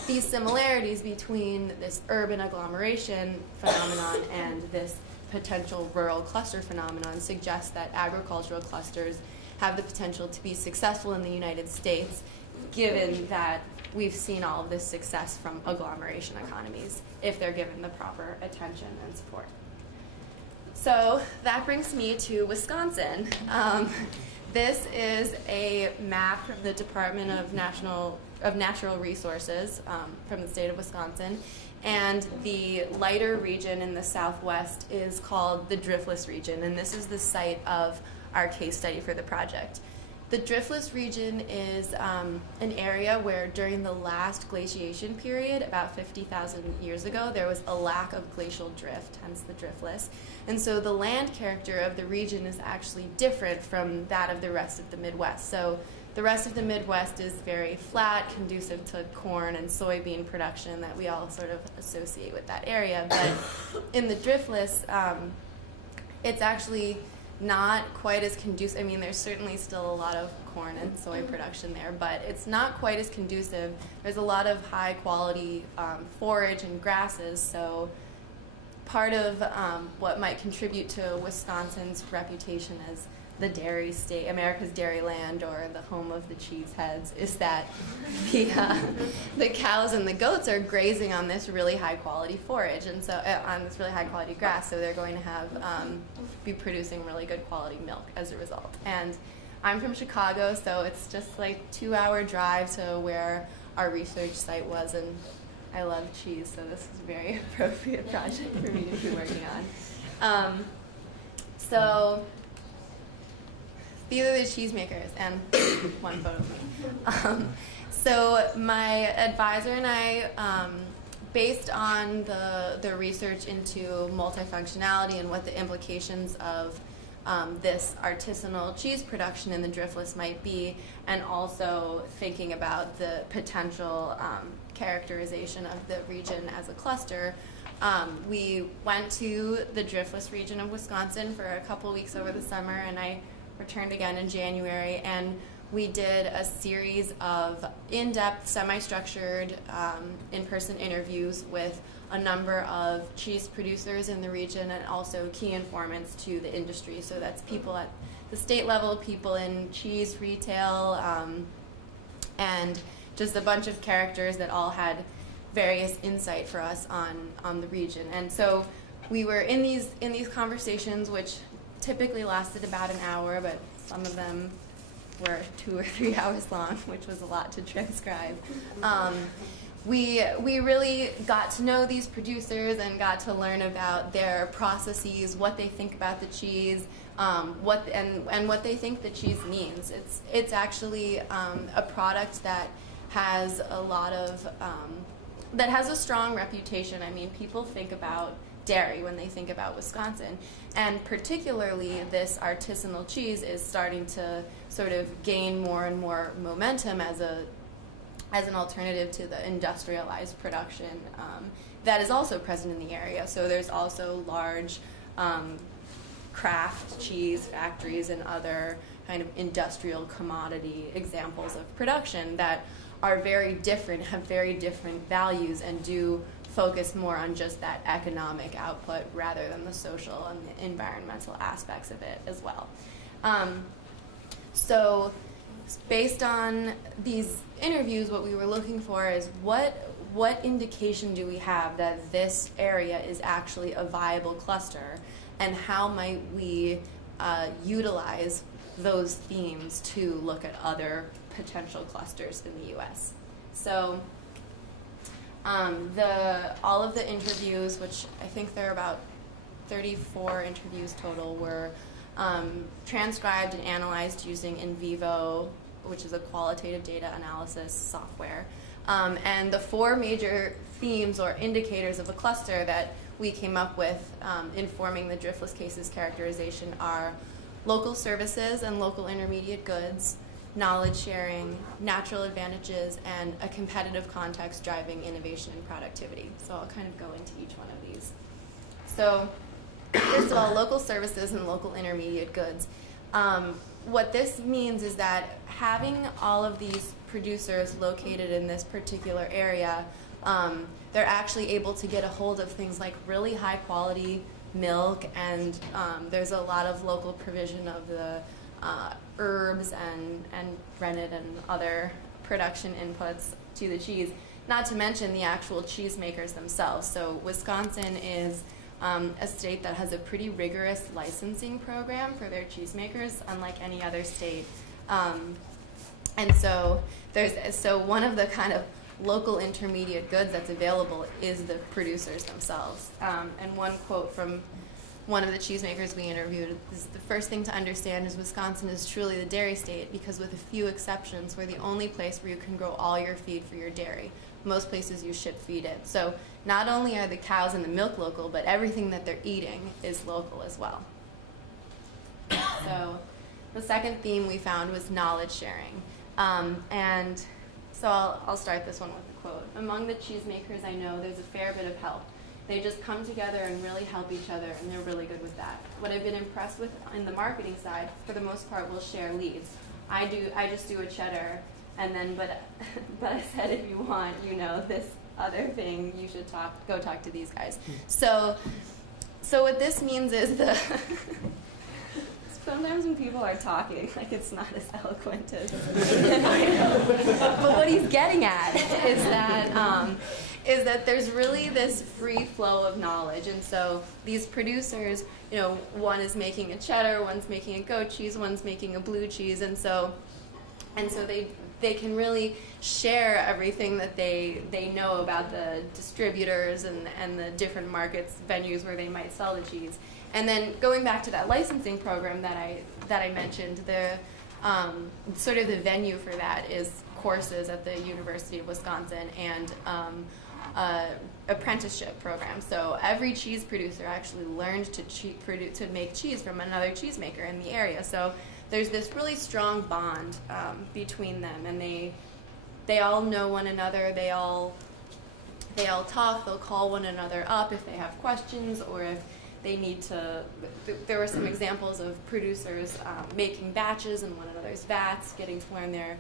these similarities between this urban agglomeration phenomenon and this potential rural cluster phenomenon suggest that agricultural clusters have the potential to be successful in the United States, given that we've seen all of this success from agglomeration economies if they're given the proper attention and support. So that brings me to Wisconsin. This is a map from the Department of Natural Resources from the state of Wisconsin, and the lighter region in the southwest is called the driftless region, and this is the site of our case study for the project. The driftless region is an area where during the last glaciation period, about 50,000 years ago, there was a lack of glacial drift, hence the driftless. And so the land character of the region is actually different from that of the rest of the Midwest. So the rest of the Midwest is very flat, conducive to corn and soybean production that we all sort of associate with that area. But in the driftless, it's actually not quite as conducive. I mean, there's certainly still a lot of corn and soy production there, but it's not quite as conducive. There's a lot of high quality forage and grasses, so part of what might contribute to Wisconsin's reputation as the dairy state, America's dairy land, or the home of the cheeseheads, is that the cows and the goats are grazing on this really high quality forage, and so on this really high quality grass. So they're going to have be producing really good quality milk as a result. And I'm from Chicago, so it's just like 2-hour drive to where our research site was, and I love cheese, so this is a very appropriate project for me to be working on. So these are the cheesemakers, and one photo of me. So my advisor and I, based on the research into multifunctionality and what the implications of this artisanal cheese production in the Driftless might be, and also thinking about the potential characterization of the region as a cluster, we went to the Driftless region of Wisconsin for a couple weeks over the summer, and I returned again in January, and we did a series of in-depth, semi-structured, in-person interviews with a number of cheese producers in the region and also key informants to the industry. So that's people at the state level, people in cheese retail, and just a bunch of characters that all had various insight for us on the region. And so we were in these conversations, which typically lasted about an hour, but some of them were 2 or 3 hours long, which was a lot to transcribe. We really got to know these producers and got to learn about their processes, what they think about the cheese, what they think the cheese means. It's actually a product that has a strong reputation. I mean, people think about dairy when they think about Wisconsin, and particularly this artisanal cheese is starting to sort of gain more and more momentum as an alternative to the industrialized production that is also present in the area. So there's also large craft cheese factories and other kind of industrial commodity examples of production that are very different, have very different values, and do focus more on just that economic output rather than the social and the environmental aspects of it as well. So based on these interviews, what we were looking for is what indication do we have that this area is actually a viable cluster, and how might we utilize those themes to look at other potential clusters in the U.S. So all of the interviews, which I think there are about 34 interviews total, were transcribed and analyzed using in vivo, which is a qualitative data analysis software. And the 4 major themes or indicators of a cluster that we came up with informing the Driftless cases characterization are local services and local intermediate goods, knowledge sharing, natural advantages, and a competitive context driving innovation and productivity. So I'll kind of go into each one of these. So first of all, local services and local intermediate goods. What this means is that having all of these producers located in this particular area, they're actually able to get a hold of things like really high quality milk, and there's a lot of local provision of the herbs and rennet and other production inputs to the cheese, not to mention the actual cheese makers themselves. So Wisconsin is a state that has a pretty rigorous licensing program for their cheesemakers, unlike any other state. And so one of the kind of local intermediate goods that's available is the producers themselves. And one quote from one of the cheesemakers we interviewed is, "The first thing to understand is Wisconsin is truly the dairy state because, with a few exceptions, we're the only place where you can grow all your feed for your dairy. Most places you ship feed in." So not only are the cows and the milk local, but everything that they're eating is local as well. So the second theme we found was knowledge sharing. And so I'll start this one with a quote. "Among the cheesemakers I know, there's a fair bit of help. They just come together and really help each other, and they're really good with that. What I've been impressed with in the marketing side, for the most part, we'll share leads. I just do a cheddar, and then, but I said, if you want, this other thing, you should go talk to these guys." So what this means is it's sometimes when people are talking, like, it's not as eloquent as I know. But what he's getting at is that there's really this free flow of knowledge. And so these producers, you know, one is making a cheddar, one's making a goat cheese, one's making a blue cheese, and so they can really share everything that they know about the distributors and the different markets, venues where they might sell the cheese. And then going back to that licensing program that I mentioned, the sort of the venue for that is courses at the University of Wisconsin and apprenticeship program. So every cheese producer actually learned to make cheese from another cheesemaker in the area. So there's this really strong bond between them, and they all know one another. They all talk. They'll call one another up if they have questions or if they need to. There were some examples of producers making batches in one another's vats, getting to learn their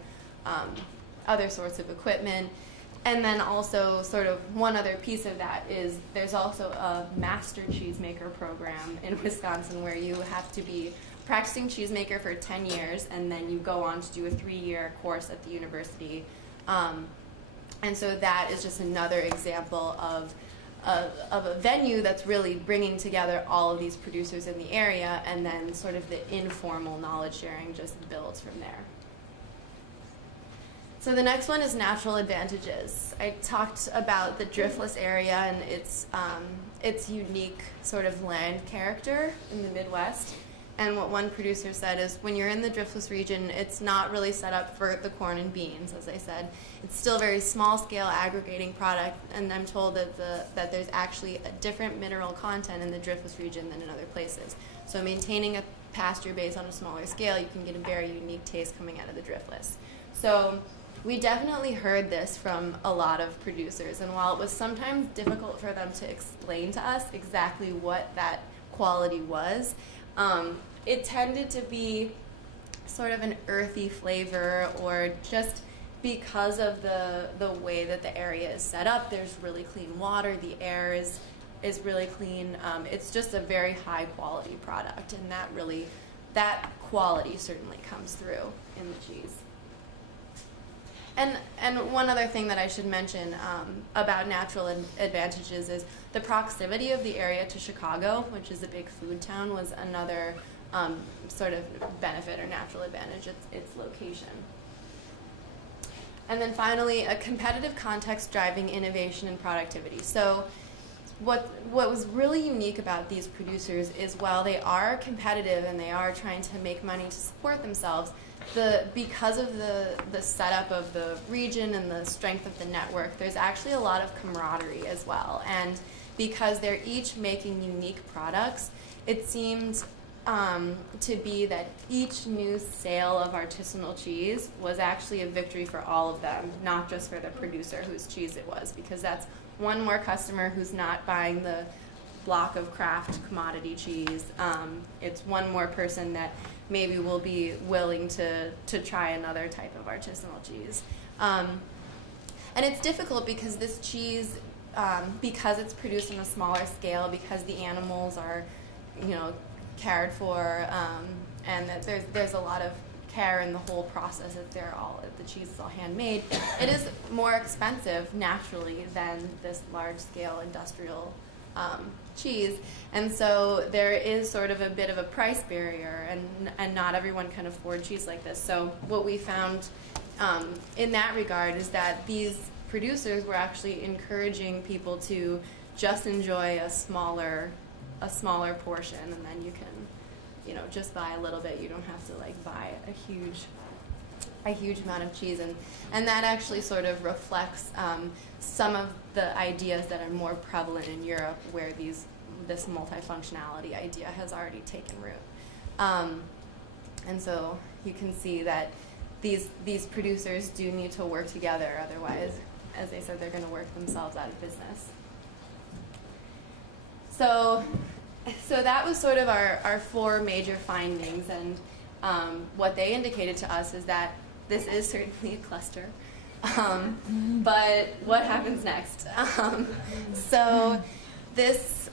other sorts of equipment. And then also sort of one other piece of that is there's also a master cheesemaker program in Wisconsin where you have to be practicing cheesemaker for 10 years and then you go on to do a 3-year course at the university. And so that is just another example of a venue that's really bringing together all of these producers in the area, and then sort of the informal knowledge sharing just builds from there. So the next one is natural advantages. I talked about the driftless area and its unique sort of land character in the Midwest. And what one producer said is when you're in the driftless region, it's not really set up for the corn and beans, as I said. It's still a very small-scale aggregating product, and I'm told that there's actually a different mineral content in the driftless region than in other places. So maintaining a pasture base on a smaller scale, you can get a very unique taste coming out of the driftless. So we definitely heard this from a lot of producers, and while it was sometimes difficult for them to explain to us exactly what that quality was, it tended to be sort of an earthy flavor, or just because of the way that the area is set up, there's really clean water, the air is really clean. It's just a very high quality product, and that quality certainly comes through in the cheese. And one other thing that I should mention about natural advantages is the proximity of the area to Chicago, which is a big food town, was another sort of benefit or natural advantage, its location. And then finally, a competitive context driving innovation and productivity. So what was really unique about these producers is while they are competitive and they are trying to make money to support themselves, because of the setup of the region and the strength of the network, there's actually a lot of camaraderie as well. And because they're each making unique products, it seemed to be that each new sale of artisanal cheese was actually a victory for all of them, not just for the producer whose cheese it was, because that's one more customer who's not buying the block of craft commodity cheese. It's one more person that maybe will be willing to try another type of artisanal cheese. And it's difficult because this cheese, because it's produced on a smaller scale, because the animals are, cared for, and that there's a lot of care in the whole process. That the cheese is all handmade. It is more expensive naturally than this large-scale industrial cheese, and so there is sort of a bit of a price barrier, and not everyone can afford cheese like this. So what we found in that regard is that these producers were actually encouraging people to just enjoy a smaller portion, and then you can just buy a little bit. You don't have to buy a huge amount of cheese, and that actually sort of reflects some of the ideas that are more prevalent in Europe, where this multifunctionality idea has already taken root. And so you can see that these producers do need to work together, otherwise, as they said, they're going to work themselves out of business. So that was sort of our 4 major findings, and what they indicated to us is that this is certainly a cluster, but what happens next? So this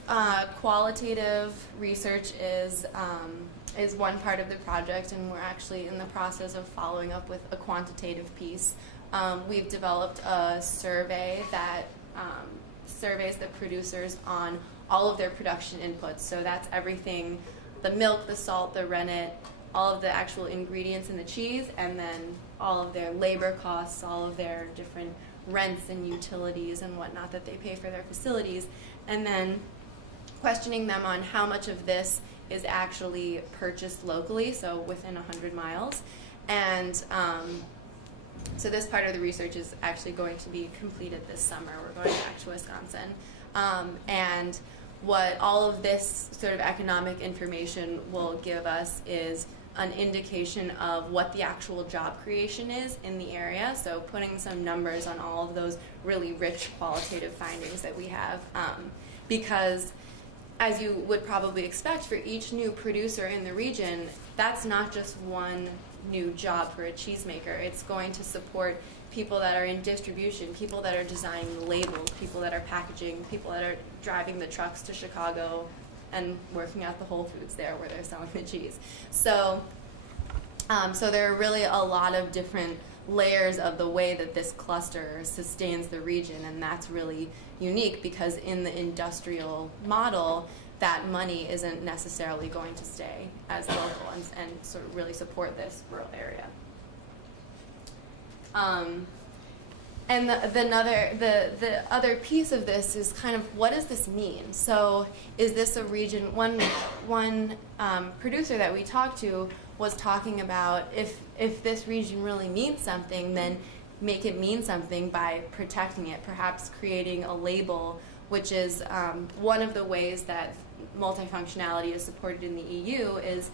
qualitative research is is one part of the project, and we're actually in the process of following up with a quantitative piece. We've developed a survey that surveys the producers on all of their production inputs. So that's everything, the milk, the salt, the rennet, all of the actual ingredients in the cheese, and then all of their labor costs, all of their different rents and utilities and whatnot that they pay for their facilities, and then questioning them on how much of this is actually purchased locally, so within 100 miles. And so this part of the research is actually going to be completed this summer. We're going back to Wisconsin. And what all of this sort of economic information will give us is an indication of what the actual job creation is in the area. So putting some numbers on all of those really rich qualitative findings that we have. Because as you would probably expect, for each new producer in the region, that's not just one new job for a cheesemaker. It's going to support people that are in distribution, people that are designing the labels, people that are packaging, people that are driving the trucks to Chicago and working at the Whole Foods there where they're selling the cheese. So, so there are really a lot of different layers of the way that this cluster sustains the region, and that's really unique because in the industrial model, that money isn't necessarily going to stay as local and sort of really support this rural area. And the other piece of this is kind of, what does this mean? So is this a region, one producer that we talked to was talking about if this region really means something, then make it mean something by protecting it, perhaps creating a label, which is one of the ways that multifunctionality is supported in the EU is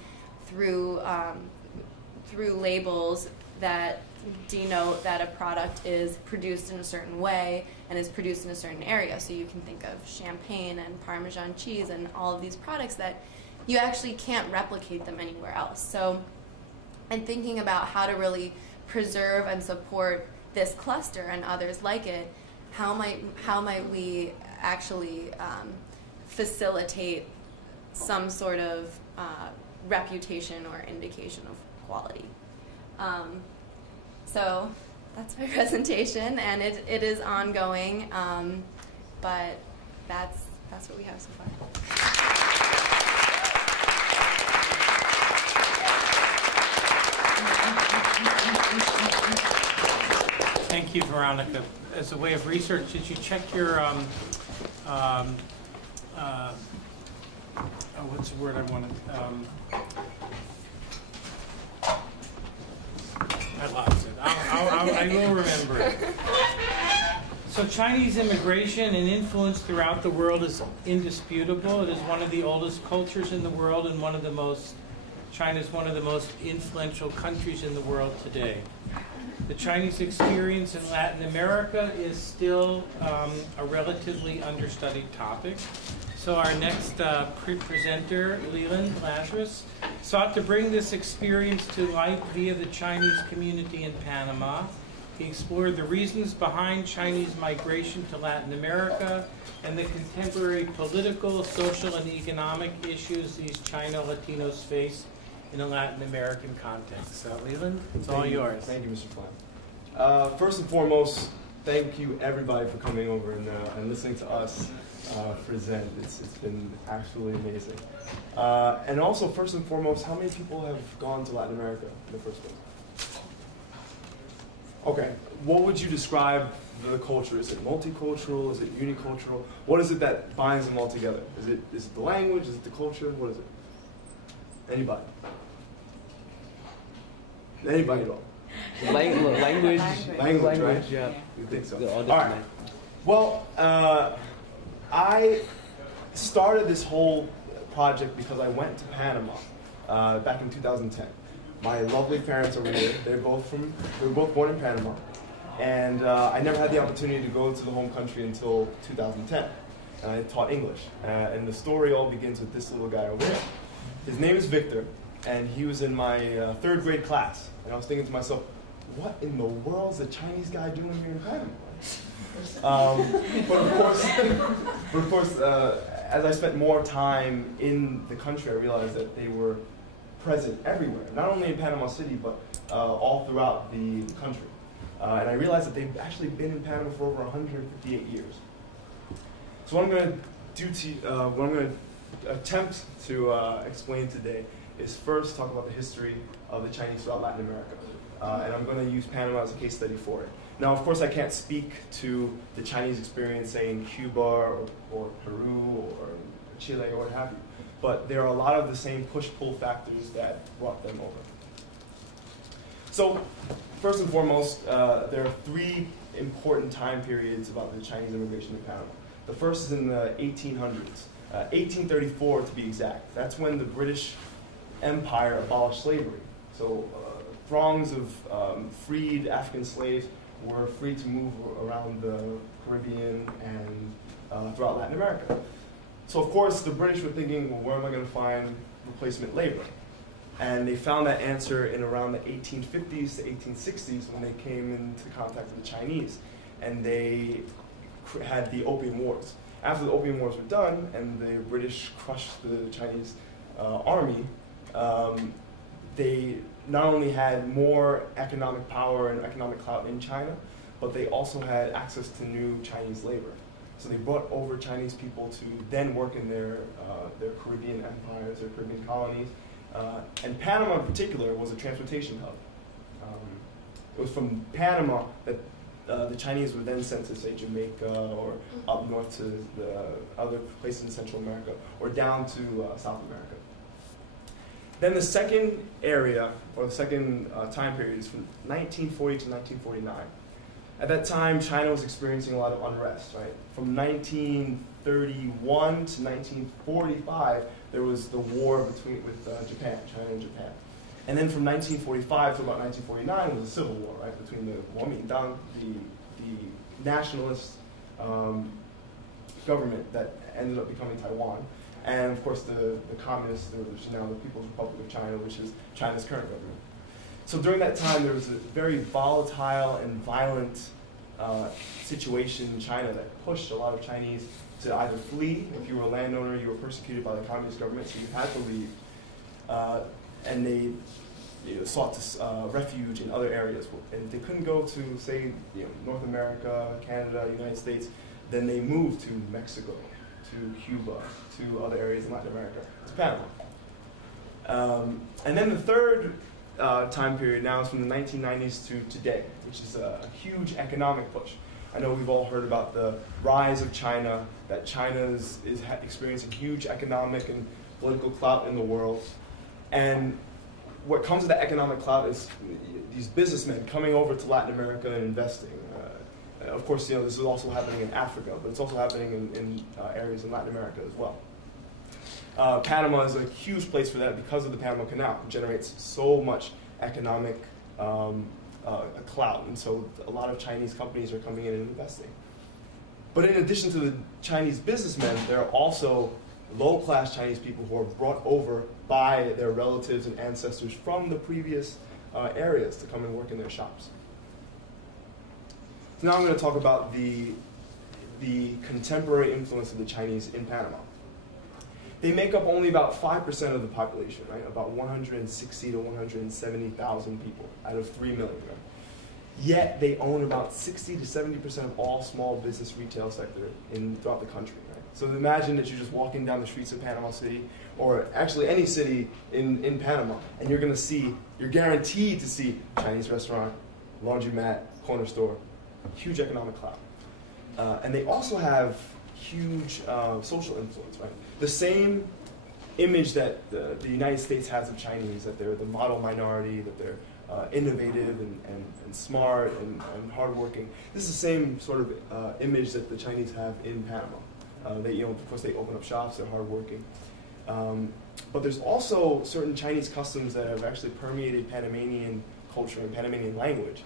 through labels that denote that a product is produced in a certain way and is produced in a certain area. So you can think of champagne and Parmesan cheese and all of these products that you actually can't replicate them anywhere else. So, and thinking about how to really preserve and support this cluster and others like it, how might we actually facilitate some sort of reputation or indication of quality? So that's my presentation, and it is ongoing, but that's what we have so far. Thank you, Veronica. As a way of research, did you check your what's the word I wanted? I lost it. I will remember it. So Chinese immigration and influence throughout the world is indisputable. It is one of the oldest cultures in the world and China is one of the most influential countries in the world today. The Chinese experience in Latin America is still a relatively understudied topic. So our next presenter, Leland, Lazarus, sought to bring this experience to light via the Chinese community in Panama. He explored the reasons behind Chinese migration to Latin America and the contemporary political, social, and economic issues these Chino-Latinos face in a Latin American context. So, Leland, it's all yours. Thank you, Mr. Flynn. First and foremost, thank you everybody for coming over and listening to us present. It's been absolutely amazing. And also, first and foremost, how many people have gone to Latin America in the first place? Okay, what would you describe the culture? Is it multicultural? Is it unicultural? What is it that binds them all together? Is it the language? Is it the culture? What is it? Anybody? Anybody at all? Language, right? yeah. You think so? All right. Well, I started this whole project because I went to Panama back in 2010. My lovely parents over here, they were both born in Panama, and I never had the opportunity to go to the home country until 2010. And I taught English, and the story all begins with this little guy over here. His name is Victor, and he was in my third grade class. And I was thinking to myself, what in the world is a Chinese guy doing here in Panama? But of course, as I spent more time in the country, I realized that they were present everywhere, not only in Panama City, but all throughout the country. And I realized that they've actually been in Panama for over 158 years. So what I'm going to attempt to explain today is first talk about the history of the Chinese throughout Latin America. And I'm going to use Panama as a case study for it. Now, of course, I can't speak to the Chinese experience, say, in Cuba or Peru or Chile or what have you. But there are a lot of the same push-pull factors that brought them over. So, first and foremost, there are three important time periods about the Chinese immigration to Panama. The first is in the 1800s, 1834 to be exact. That's when the British Empire abolished slavery. So throngs of freed African slaves were free to move around the Caribbean and throughout Latin America. So of course the British were thinking, well, where am I going to find replacement labor? And they found that answer in around the 1850s to 1860s when they came into contact with the Chinese. And they had the Opium Wars. After the Opium Wars were done and the British crushed the Chinese army, they not only had more economic power and economic clout in China, but they also had access to new Chinese labor. So they brought over Chinese people to then work in their Caribbean empires, their Caribbean colonies. And Panama in particular was a transportation hub. It was from Panama that the Chinese were then sent to, say, Jamaica or up north to the other places in Central America or down to South America. Then the second area, or the second time period, is from 1940 to 1949. At that time, China was experiencing a lot of unrest, right? From 1931 to 1945, there was the war with Japan, China and Japan. And then from 1945 to about 1949 was a civil war, right, between the Kuomintang, the nationalist government that ended up becoming Taiwan, and of course the communists, which is now the People's Republic of China, which is China's current government. So during that time, there was a very volatile and violent situation in China that pushed a lot of Chinese to either flee. If you were a landowner, you were persecuted by the communist government, so you had to leave. And they sought refuge in other areas. And if they couldn't go to, say, North America, Canada, United States, then they moved to Mexico, to Cuba, to other areas in Latin America, to Panama. And then the third time period now is from the 1990s to today, which is a huge economic push. I know we've all heard about the rise of China, that China is experiencing huge economic and political clout in the world. And what comes with that economic clout is these businessmen coming over to Latin America and investing. Of course, this is also happening in Africa, but it's also happening in areas in Latin America as well. Panama is a huge place for that because of the Panama Canal. It generates so much economic clout, and so a lot of Chinese companies are coming in and investing. But in addition to the Chinese businessmen, there are also low-class Chinese people who are brought over by their relatives and ancestors from the previous areas to come and work in their shops. So now I'm going to talk about the contemporary influence of the Chinese in Panama. They make up only about 5% of the population, right? About 160 to 170,000 people out of 3 million, right? Yet they own about 60 to 70% of all small business retail sector throughout the country, right? So imagine that you're just walking down the streets of Panama City, or actually any city in Panama, and you're guaranteed to see Chinese restaurant, laundromat, corner store, huge economic clout. And they also have huge social influence, right? The same image that the United States has of Chinese, that they're the model minority, that they're innovative and smart and hardworking. This is the same sort of image that the Chinese have in Panama. Of course, they open up shops, they're hardworking. But there's also certain Chinese customs that have actually permeated Panamanian culture and Panamanian language.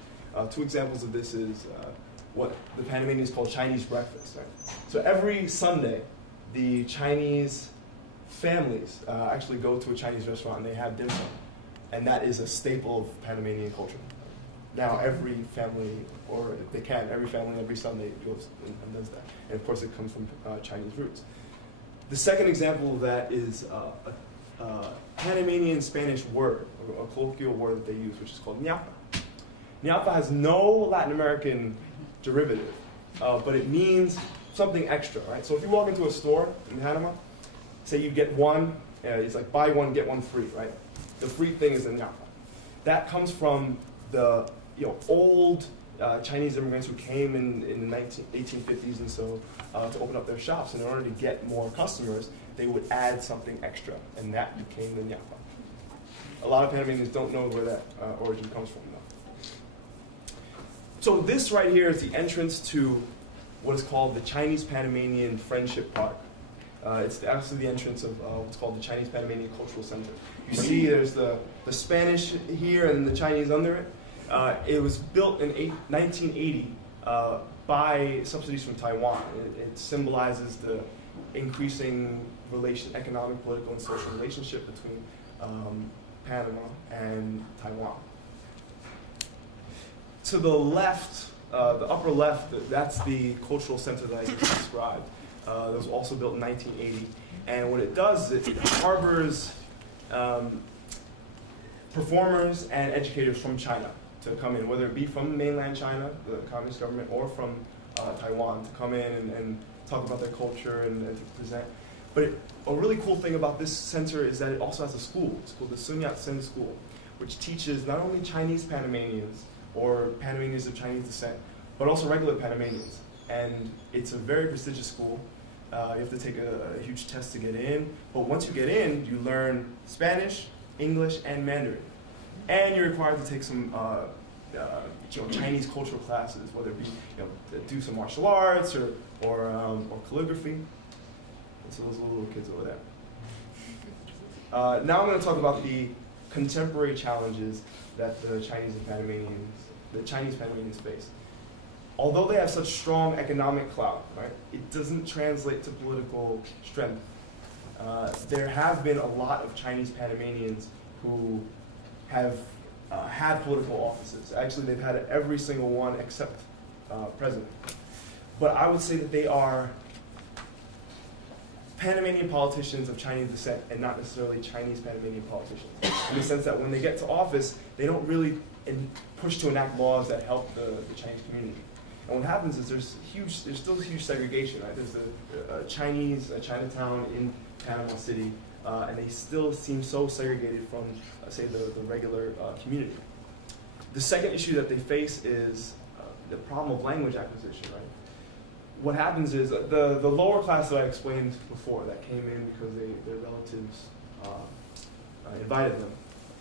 Two examples of this is what the Panamanians call Chinese breakfast. Right? So every Sunday, the Chinese families actually go to a Chinese restaurant and they have dim sum. And that is a staple of Panamanian culture. Now every family, or if they can, every family every Sunday goes and does that. And of course it comes from Chinese roots. The second example of that is Panamanian Spanish word, a colloquial word that they use, which is called ñapa. Ñapa has no Latin American derivative, but it means something extra, right? So if you walk into a store in Panama, say you get one, it's like buy one, get one free, right? The free thing is the ñapa. That comes from the old Chinese immigrants who came in the 1850s and so to open up their shops. And in order to get more customers, they would add something extra, and that became the ñapa. A lot of Panamanians don't know where that origin comes from, though. So this right here is the entrance to what is called the Chinese-Panamanian Friendship Park. It's actually the entrance of what's called the Chinese-Panamanian Cultural Center. You see there's the Spanish here and the Chinese under it. It was built in 1980 by subsidies from Taiwan. It symbolizes the increasing economic, political, and social relationship between Panama and Taiwan. To the left, the upper left, that's the cultural center that I just described. That was also built in 1980. And what it does is it harbors performers and educators from China to come in, whether it be from mainland China, the communist government, or from Taiwan, to come in and talk about their culture and to present. But a really cool thing about this center is that it also has a school. It's called the Sun Yat-sen School, which teaches not only Chinese Panamanians or Panamanians of Chinese descent, but also regular Panamanians. And it's a very prestigious school. You have to take a huge test to get in. But once you get in, you learn Spanish, English, and Mandarin. And you're required to take some Chinese cultural classes, whether it be do some martial arts or calligraphy. And so those are little kids over there. Now I'm going to talk about the contemporary challenges that the Chinese Panamanians face. Although they have such strong economic clout, right, it doesn't translate to political strength. There have been a lot of Chinese Panamanians who have had political offices. Actually, they've had every single one except president. But I would say that they are Panamanian politicians of Chinese descent and not necessarily Chinese Panamanian politicians. In the sense that when they get to office, they don't really push to enact laws that help the Chinese community. And what happens is there's still huge segregation, right? There's a Chinatown in Panama City, and they still seem so segregated from, say, the regular community. The second issue that they face is the problem of language acquisition, right? What happens is the lower class that I explained before that came in because their relatives invited them,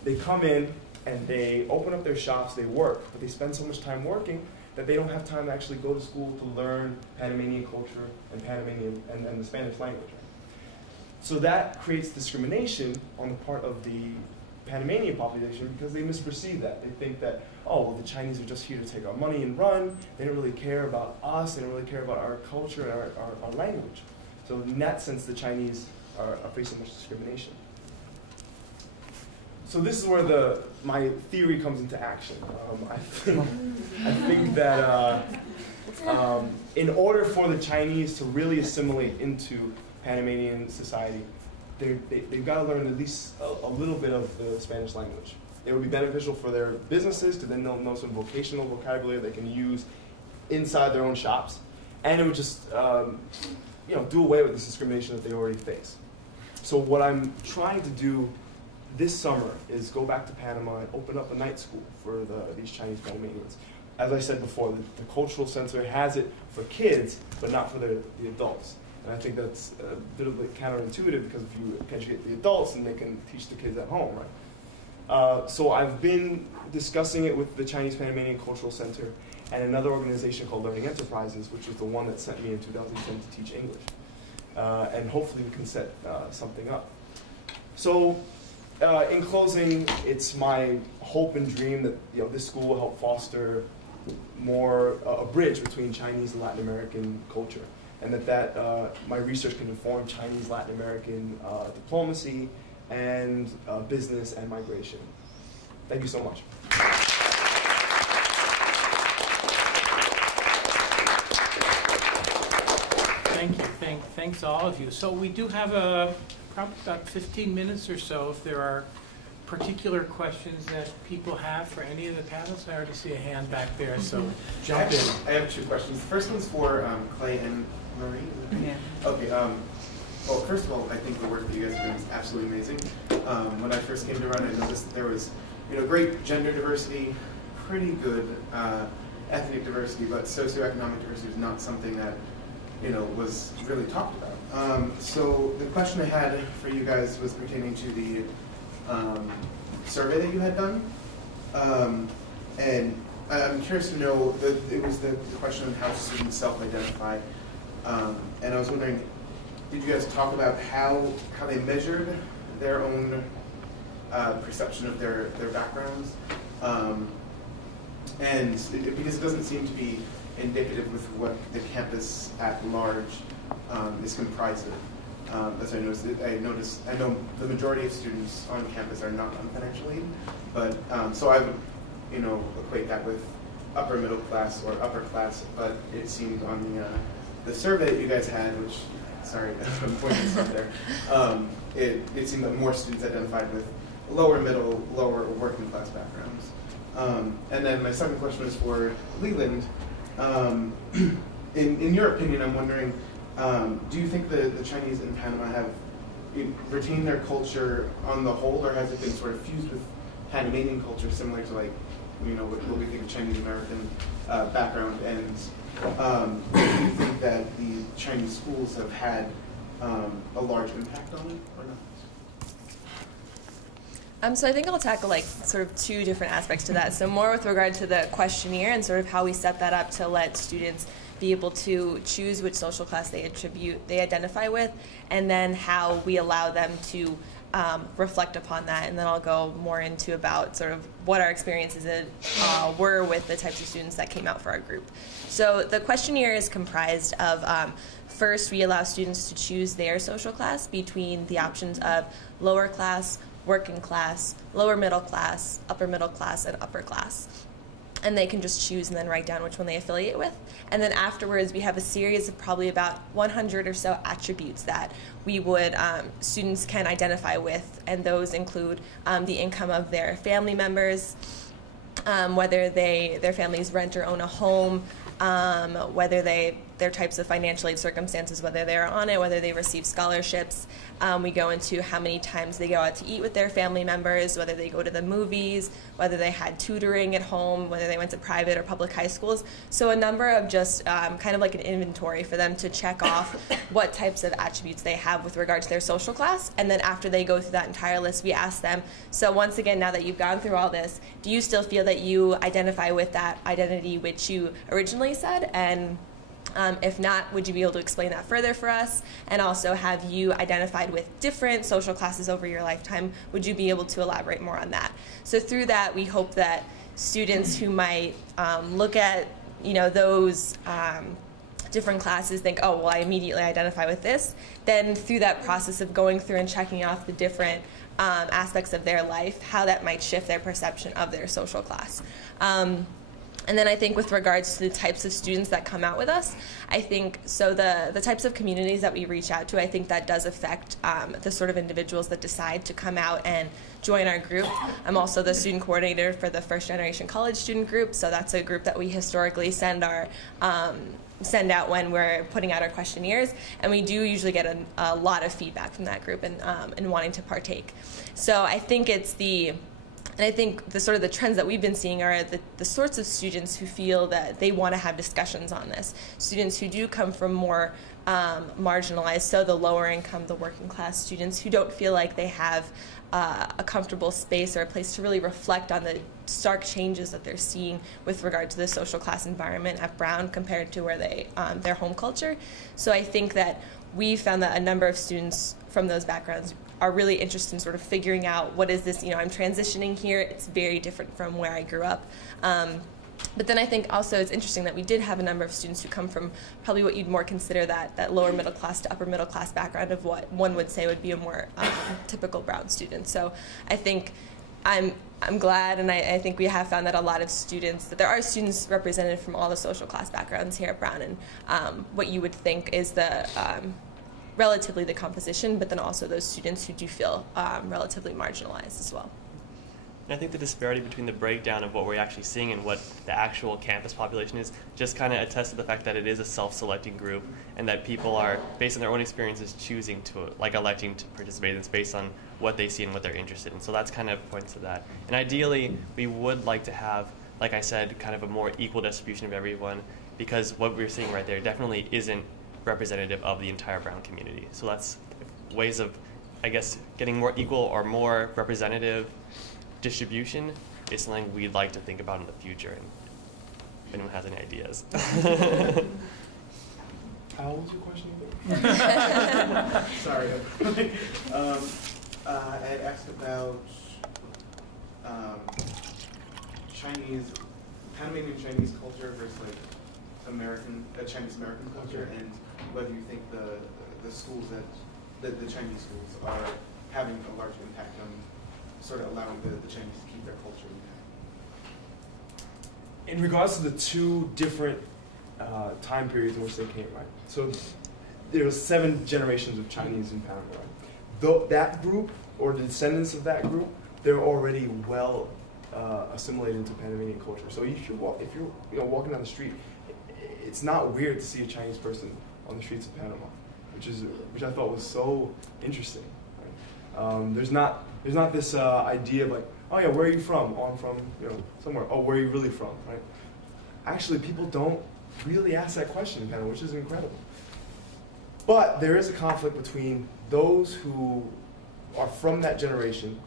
they come in and they open up their shops, they work, but they spend so much time working that they don't have time to actually go to school to learn Panamanian culture and Panamanian and the Spanish language. Right? So that creates discrimination on the part of the Panamanian population because they misperceive that. They think that, oh, well, the Chinese are just here to take our money and run. They don't really care about us. They don't really care about our culture and our language. So in that sense, the Chinese are facing much discrimination. So this is where my theory comes into action. I think that in order for the Chinese to really assimilate into Panamanian society, they've got to learn at least a little bit of the Spanish language. It would be beneficial for their businesses to then know some vocational vocabulary they can use inside their own shops, and it would just do away with this discrimination that they already face. So what I'm trying to do this summer is go back to Panama and open up a night school for these Chinese Panamanians. As I said before, the cultural center has it for kids, but not for the adults. And I think that's a bit of counterintuitive because if you educate the adults, then they can teach the kids at home, right? So I've been discussing it with the Chinese Panamanian Cultural Center and another organization called Learning Enterprises, which was the one that sent me in 2010 to teach English. And hopefully we can set something up. So in closing, it's my hope and dream that this school will help foster more a bridge between Chinese and Latin American culture, and that my research can inform Chinese Latin American diplomacy and business and migration. Thank you so much. Thank you. thanks to all of you. So we do have probably about 15 minutes or so if there are particular questions that people have for any of the panels. I already see a hand back there, so jump in. I have two questions. The first one's for Clay and Marie. Yeah. Okay. Well, first of all, I think the work that you guys are doing is absolutely amazing. When I first came to Run, I noticed that there was, great gender diversity, pretty good ethnic diversity, but socioeconomic diversity was not something that, was really talked about. So the question I had for you guys was pertaining to the survey that you had done, and I'm curious to know it was the question on how students self-identify, and I was wondering, did you guys talk about how they measured their own perception of their backgrounds, and because it doesn't seem to be indicative with what the campus at large is comprised of. As I noticed, I know the majority of students on campus are not on financial aid, but so I would, equate that with upper middle class or upper class. But it seemed on the survey that you guys had, which, sorry, I'm pointing stuff there, it seemed that more students identified with lower middle, lower working class backgrounds. And then my second question is for Leland. In your opinion, I'm wondering, do you think the Chinese in Panama have retained their culture on the whole, or has it been sort of fused with Panamanian culture, similar to what we think of Chinese American background? And do you think that the Chinese schools have had a large impact on it, or not? So I think I'll tackle sort of two different aspects to that. So more with regard to the questionnaire and sort of how we set that up to let students be able to choose which social class they identify with, and then how we allow them to reflect upon that. And then I'll go more into about sort of what our experiences were with the types of students that came out for our group. So the questionnaire is comprised of, first, we allow students to choose their social class between the options of lower class, working class, lower middle class, upper middle class, and upper class. And they can just choose and then write down which one they affiliate with. And then afterwards, we have a series of probably about 100 or so attributes that we would, students can identify with. And those include the income of their family members, whether their families rent or own a home, whether their types of financial aid circumstances, whether they're on it, whether they receive scholarships. We go into how many times they go out to eat with their family members, whether they go to the movies, whether they had tutoring at home, whether they went to private or public high schools. So a number of just kind of like an inventory for them to check off what types of attributes they have with regard to their social class. And then after they go through that entire list, we ask them, so once again, now that you've gone through all this, do you still feel that you identify with that identity which you originally said? And if not, would you be able to explain that further for us? And also, have you identified with different social classes over your lifetime? Would you be able to elaborate more on that? So through that, we hope that students who might look at those different classes think, oh, well, I immediately identify with this. Then through that process of going through and checking off the different aspects of their life, how that might shift their perception of their social class. And then I think with regards to the types of students that come out with us, I think, so the types of communities that we reach out to, I think that does affect the sort of individuals that decide to come out and join our group. I'm also the student coordinator for the First Generation College Student Group, so that's a group that we historically send out when we're putting out our questionnaires, and we do usually get a lot of feedback from that group and wanting to partake. So I think and I think the sort of the trends that we've been seeing are the sorts of students who feel that they want to have discussions on this. Students who do come from more marginalized, so the lower income, the working class students who don't feel like they have a comfortable space or a place to really reflect on the stark changes that they're seeing with regard to the social class environment at Brown compared to where their home culture. So I think that we found that a number of students from those backgrounds are really interested in sort of figuring out what is this, I'm transitioning here, it's very different from where I grew up. But then I think also it's interesting that we did have a number of students who come from probably what you'd more consider that lower middle class to upper middle class background of what one would say would be a more typical Brown student. So I think I'm glad, and I think we have found that a lot of students, that there are students represented from all the social class backgrounds here at Brown, and what you would think is the relatively the composition, but then also those students who do feel relatively marginalized as well. And I think the disparity between the breakdown of what we're actually seeing and what the actual campus population is just kind of attests to the fact that it is a self-selecting group, and that people are, based on their own experiences, choosing to, like, electing to participate in this based on what they see and what they're interested in. So that's kind of points to that. And ideally, we would like to have, like I said, kind of a more equal distribution of everyone, because what we're seeing right there definitely isn't representative of the entire brown community. So that's ways of, I guess, getting more equal or more representative distribution is something we'd like to think about in the future, and if anyone has any ideas. How was your question again? Sorry. I asked about Panamanian Chinese culture versus like Chinese American culture, and whether you think the schools the Chinese schools are having a large impact on sort of allowing the Chinese to keep their culture intact. In regards to the two different time periods in which they came, right? So there were 7 generations of Chinese in Panama, right? Though that group, or the descendants of that group, they're already well assimilated into Panamanian culture. So if you're walking down the street, it's not weird to see a Chinese person on the streets of Panama, which I thought was so interesting. Right? There's not this idea of like, oh yeah, where are you from? Oh, I'm from somewhere. Oh, where are you really from? Right? Actually, people don't really ask that question in Panama, which is incredible. But there is a conflict between those who are from that generation,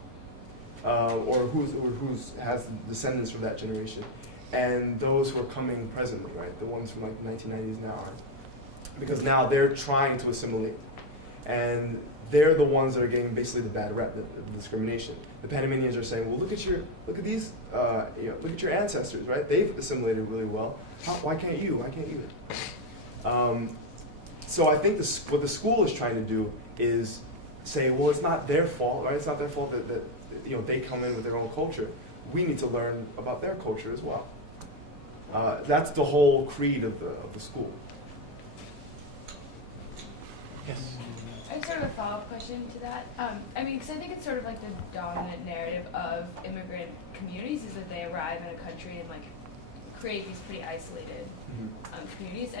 or who has descendants from that generation, and those who are coming presently, right? The ones from like the 1990s now are. Because now they're trying to assimilate. And they're the ones that are getting basically the bad rep, the discrimination. The Panamanians are saying, well, look at your ancestors, right? They've assimilated really well. Why can't you? Why can't you? So I think what the school is trying to do is say, well, it's not their fault, right? It's not their fault that they come in with their own culture. We need to learn about their culture as well. That's the whole creed of the school. Yes. I have sort of a follow-up question to that. Because I think it's sort of like the dominant narrative of immigrant communities is that they arrive in a country and like create these pretty isolated communities,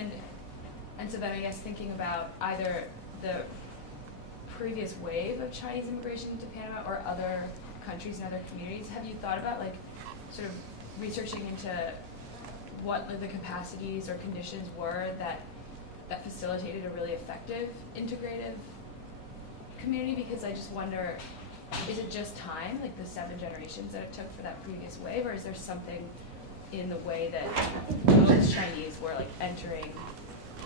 and so then I guess thinking about either the previous wave of Chinese immigration to Panama or other countries and other communities, have you thought about like sort of researching into what like, the capacities or conditions were that facilitated a really effective integrative community? Because I just wonder, is it just time, like the 7 generations that it took for that previous wave, or is there something in the way that those Chinese were like entering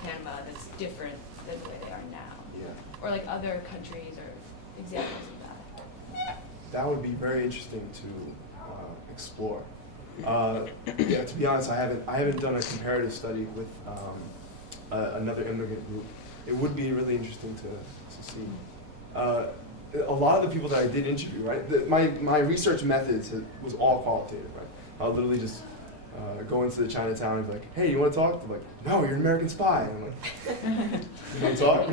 Panama that's different than the way they are now? Yeah. Or like other countries or examples of that? That would be very interesting to explore. Yeah, to be honest, I haven't done a comparative study with another immigrant group. It would be really interesting to see. A lot of the people that I did interview, right? My research methods was all qualitative, right? I'll literally just go into the Chinatown and be like, hey, you want to talk? They're like, no, you're an American spy. And I'm like, you want to talk?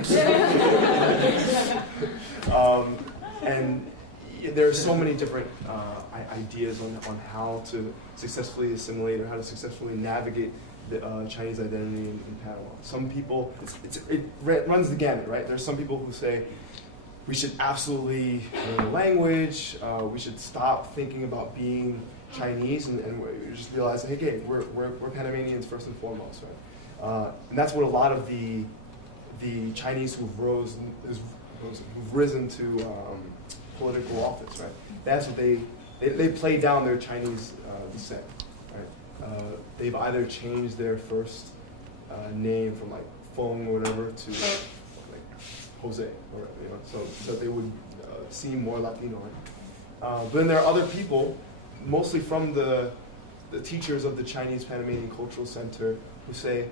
And there are so many different ideas on how to successfully assimilate or how to successfully navigate the Chinese identity in Panama. Some people, it runs the gamut, right? There's some people who say we should absolutely learn the language, we should stop thinking about being Chinese and we just realize, hey, we're Panamanians first and foremost, right? And that's what a lot of the Chinese who've risen to political office, right? That's what they play down their Chinese descent, right? They've either changed their first name from like Feng or whatever to like Jose, or so they would seem more Latino. Right? But then there are other people, mostly from the teachers of the Chinese Panamanian Cultural Center, who say,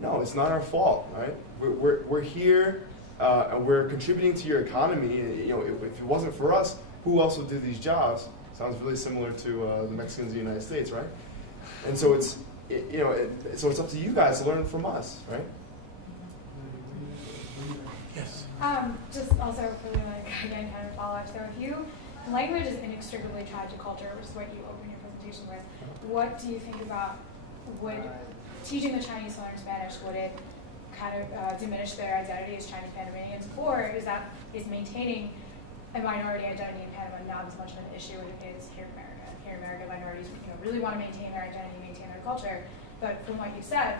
no, it's not our fault, right? We're here and we're contributing to your economy. If it wasn't for us, who else would do these jobs? Sounds really similar to the Mexicans in the United States, right? And so it's up to you guys to learn from us, right? Yes. Just also for the, again, kind of follow-up. So if language is inextricably tied to culture, which is what you open your presentation with, what do you think about, would teaching the Chinese to learn Spanish, would it kind of diminish their identity as Chinese Panamanians, or is maintaining a minority identity in Panama not as much of an issue as it is here in America? Here in America, minorities really want to maintain their identity, maintain their culture, but from what you said,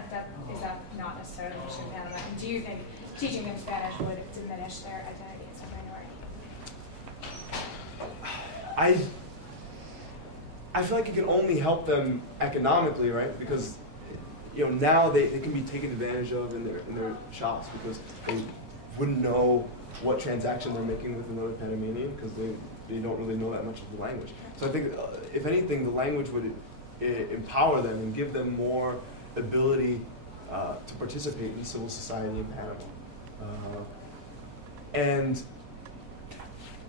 is that not necessarily an issue in Panama? And do you think teaching them Spanish would diminish their identity as a minority? I feel like it can only help them economically, right? Because now they can be taken advantage of in their shops because they wouldn't know what transaction they're making with another Panamanian because they don't really know that much of the language. So I think if anything, the language would empower them and give them more ability to participate in civil society in Panama. And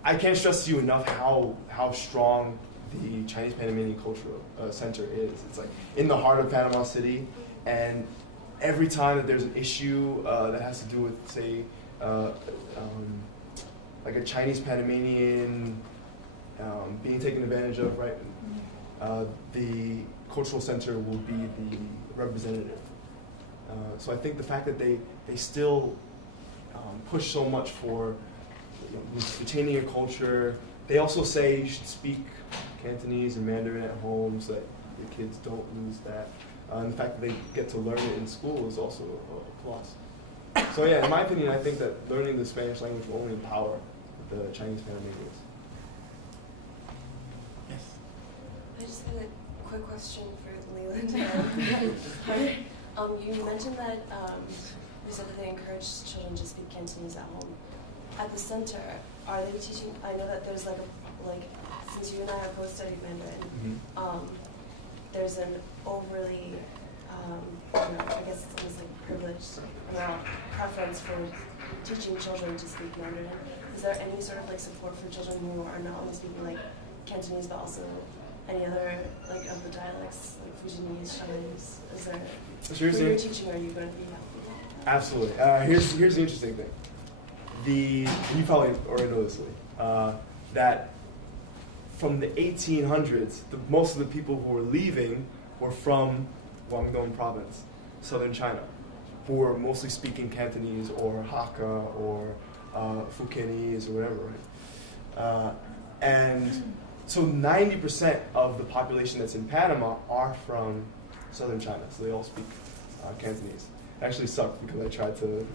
I can't stress to you enough how strong the Chinese Panamanian Cultural Center is. It's like in the heart of Panama City, and every time that there's an issue that has to do with, say, like a Chinese Panamanian being taken advantage of, right? The Cultural Center will be the representative. So I think the fact that they still push so much for retaining your culture. They also say you should speak Cantonese and Mandarin at home so that your kids don't lose that. And the fact that they get to learn it in school is also a plus. So yeah, in my opinion, I think that learning the Spanish language will only empower the Chinese Panamanians. Yes. I just had a quick question for Leland. You mentioned that you said that they encourage children to speak Cantonese at home. At the center, are they teaching? I know that there's like since you and I have both studied Mandarin, there's an overly, I guess it's almost like privileged preference for teaching children to speak Mandarin. Is there any sort of support for children who are not only speaking Cantonese but also any other of the dialects, like Fujianese, Chinese? Is there? So when you're teaching, are you going to be helping? Absolutely. Here's the interesting thing. You probably already know this, Lloyd, that from the 1800s, most of the people who were leaving were from Guangdong province, southern China, who were mostly speaking Cantonese or Hakka or Fukienese or whatever, right? And so 90% of the population that's in Panama are from southern China, so they all speak Cantonese. It actually sucked because I tried to,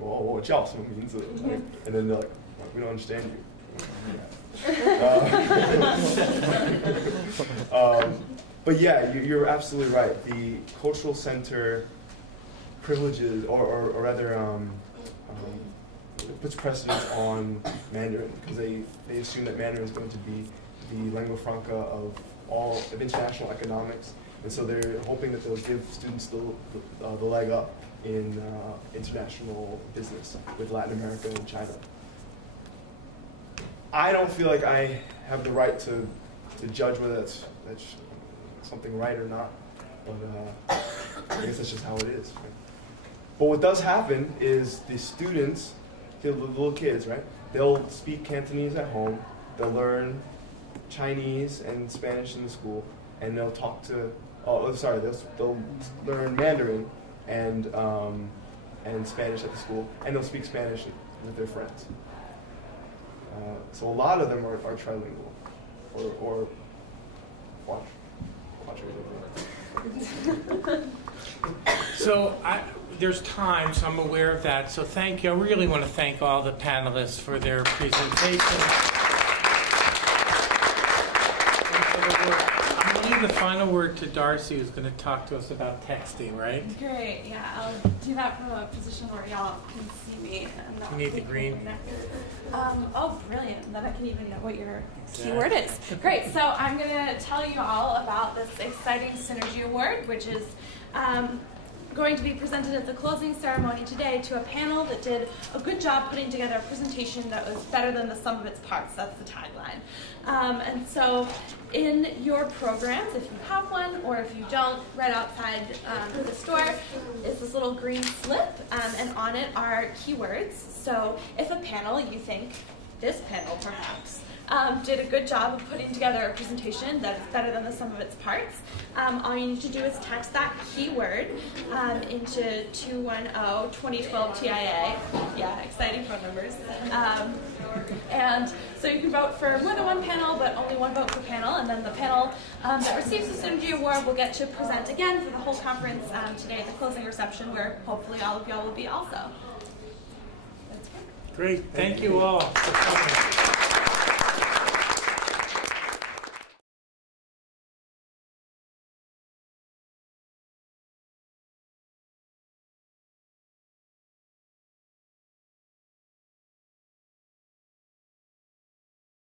我叫什么名字? And then they're like, we don't understand you. But yeah, you're absolutely right. The cultural center privileges, or rather, puts precedence on Mandarin because they assume that Mandarin is going to be the lingua franca of international economics, and so they're hoping that they'll give students the leg up in international business with Latin America and China. I don't feel like I have the right to judge whether that's something right or not, but I guess that's just how it is. Right? But what does happen is the students, the little kids, right? They'll speak Cantonese at home, they'll learn Chinese and Spanish in the school, and they'll talk to, they'll learn Mandarin and Spanish at the school, and they'll speak Spanish with their friends. So a lot of them are trilingual, or quadrilingual. So there's time, so I'm aware of that. So thank you. I really want to thank all the panelists for their presentation. I'm going to leave the final word to Darcy, who's going to talk to us about texting, right? Great, yeah. I'll do that from a position where y'all can see me. And not You need the green. Oh, brilliant. Then I can even know what your keyword is. Great. So I'm going to tell you all about this exciting Synergy Award, which is going to be presented at the closing ceremony today to a panel that did a good job putting together a presentation that was better than the sum of its parts. That's the tagline. And so in your programs, if you have one or if you don't, right outside the store is this little green slip, and on it are keywords. So if a panel, you think this panel perhaps, did a good job of putting together a presentation that is better than the sum of its parts, all you need to do is text that keyword into 210-2012 TIA. Yeah, exciting phone numbers. And so you can vote for more than one panel, but only one vote per panel, and then the panel that receives the Synergy Award will get to present again for the whole conference today at the closing reception, where hopefully all of y'all will be also. Great. Thank you all for coming.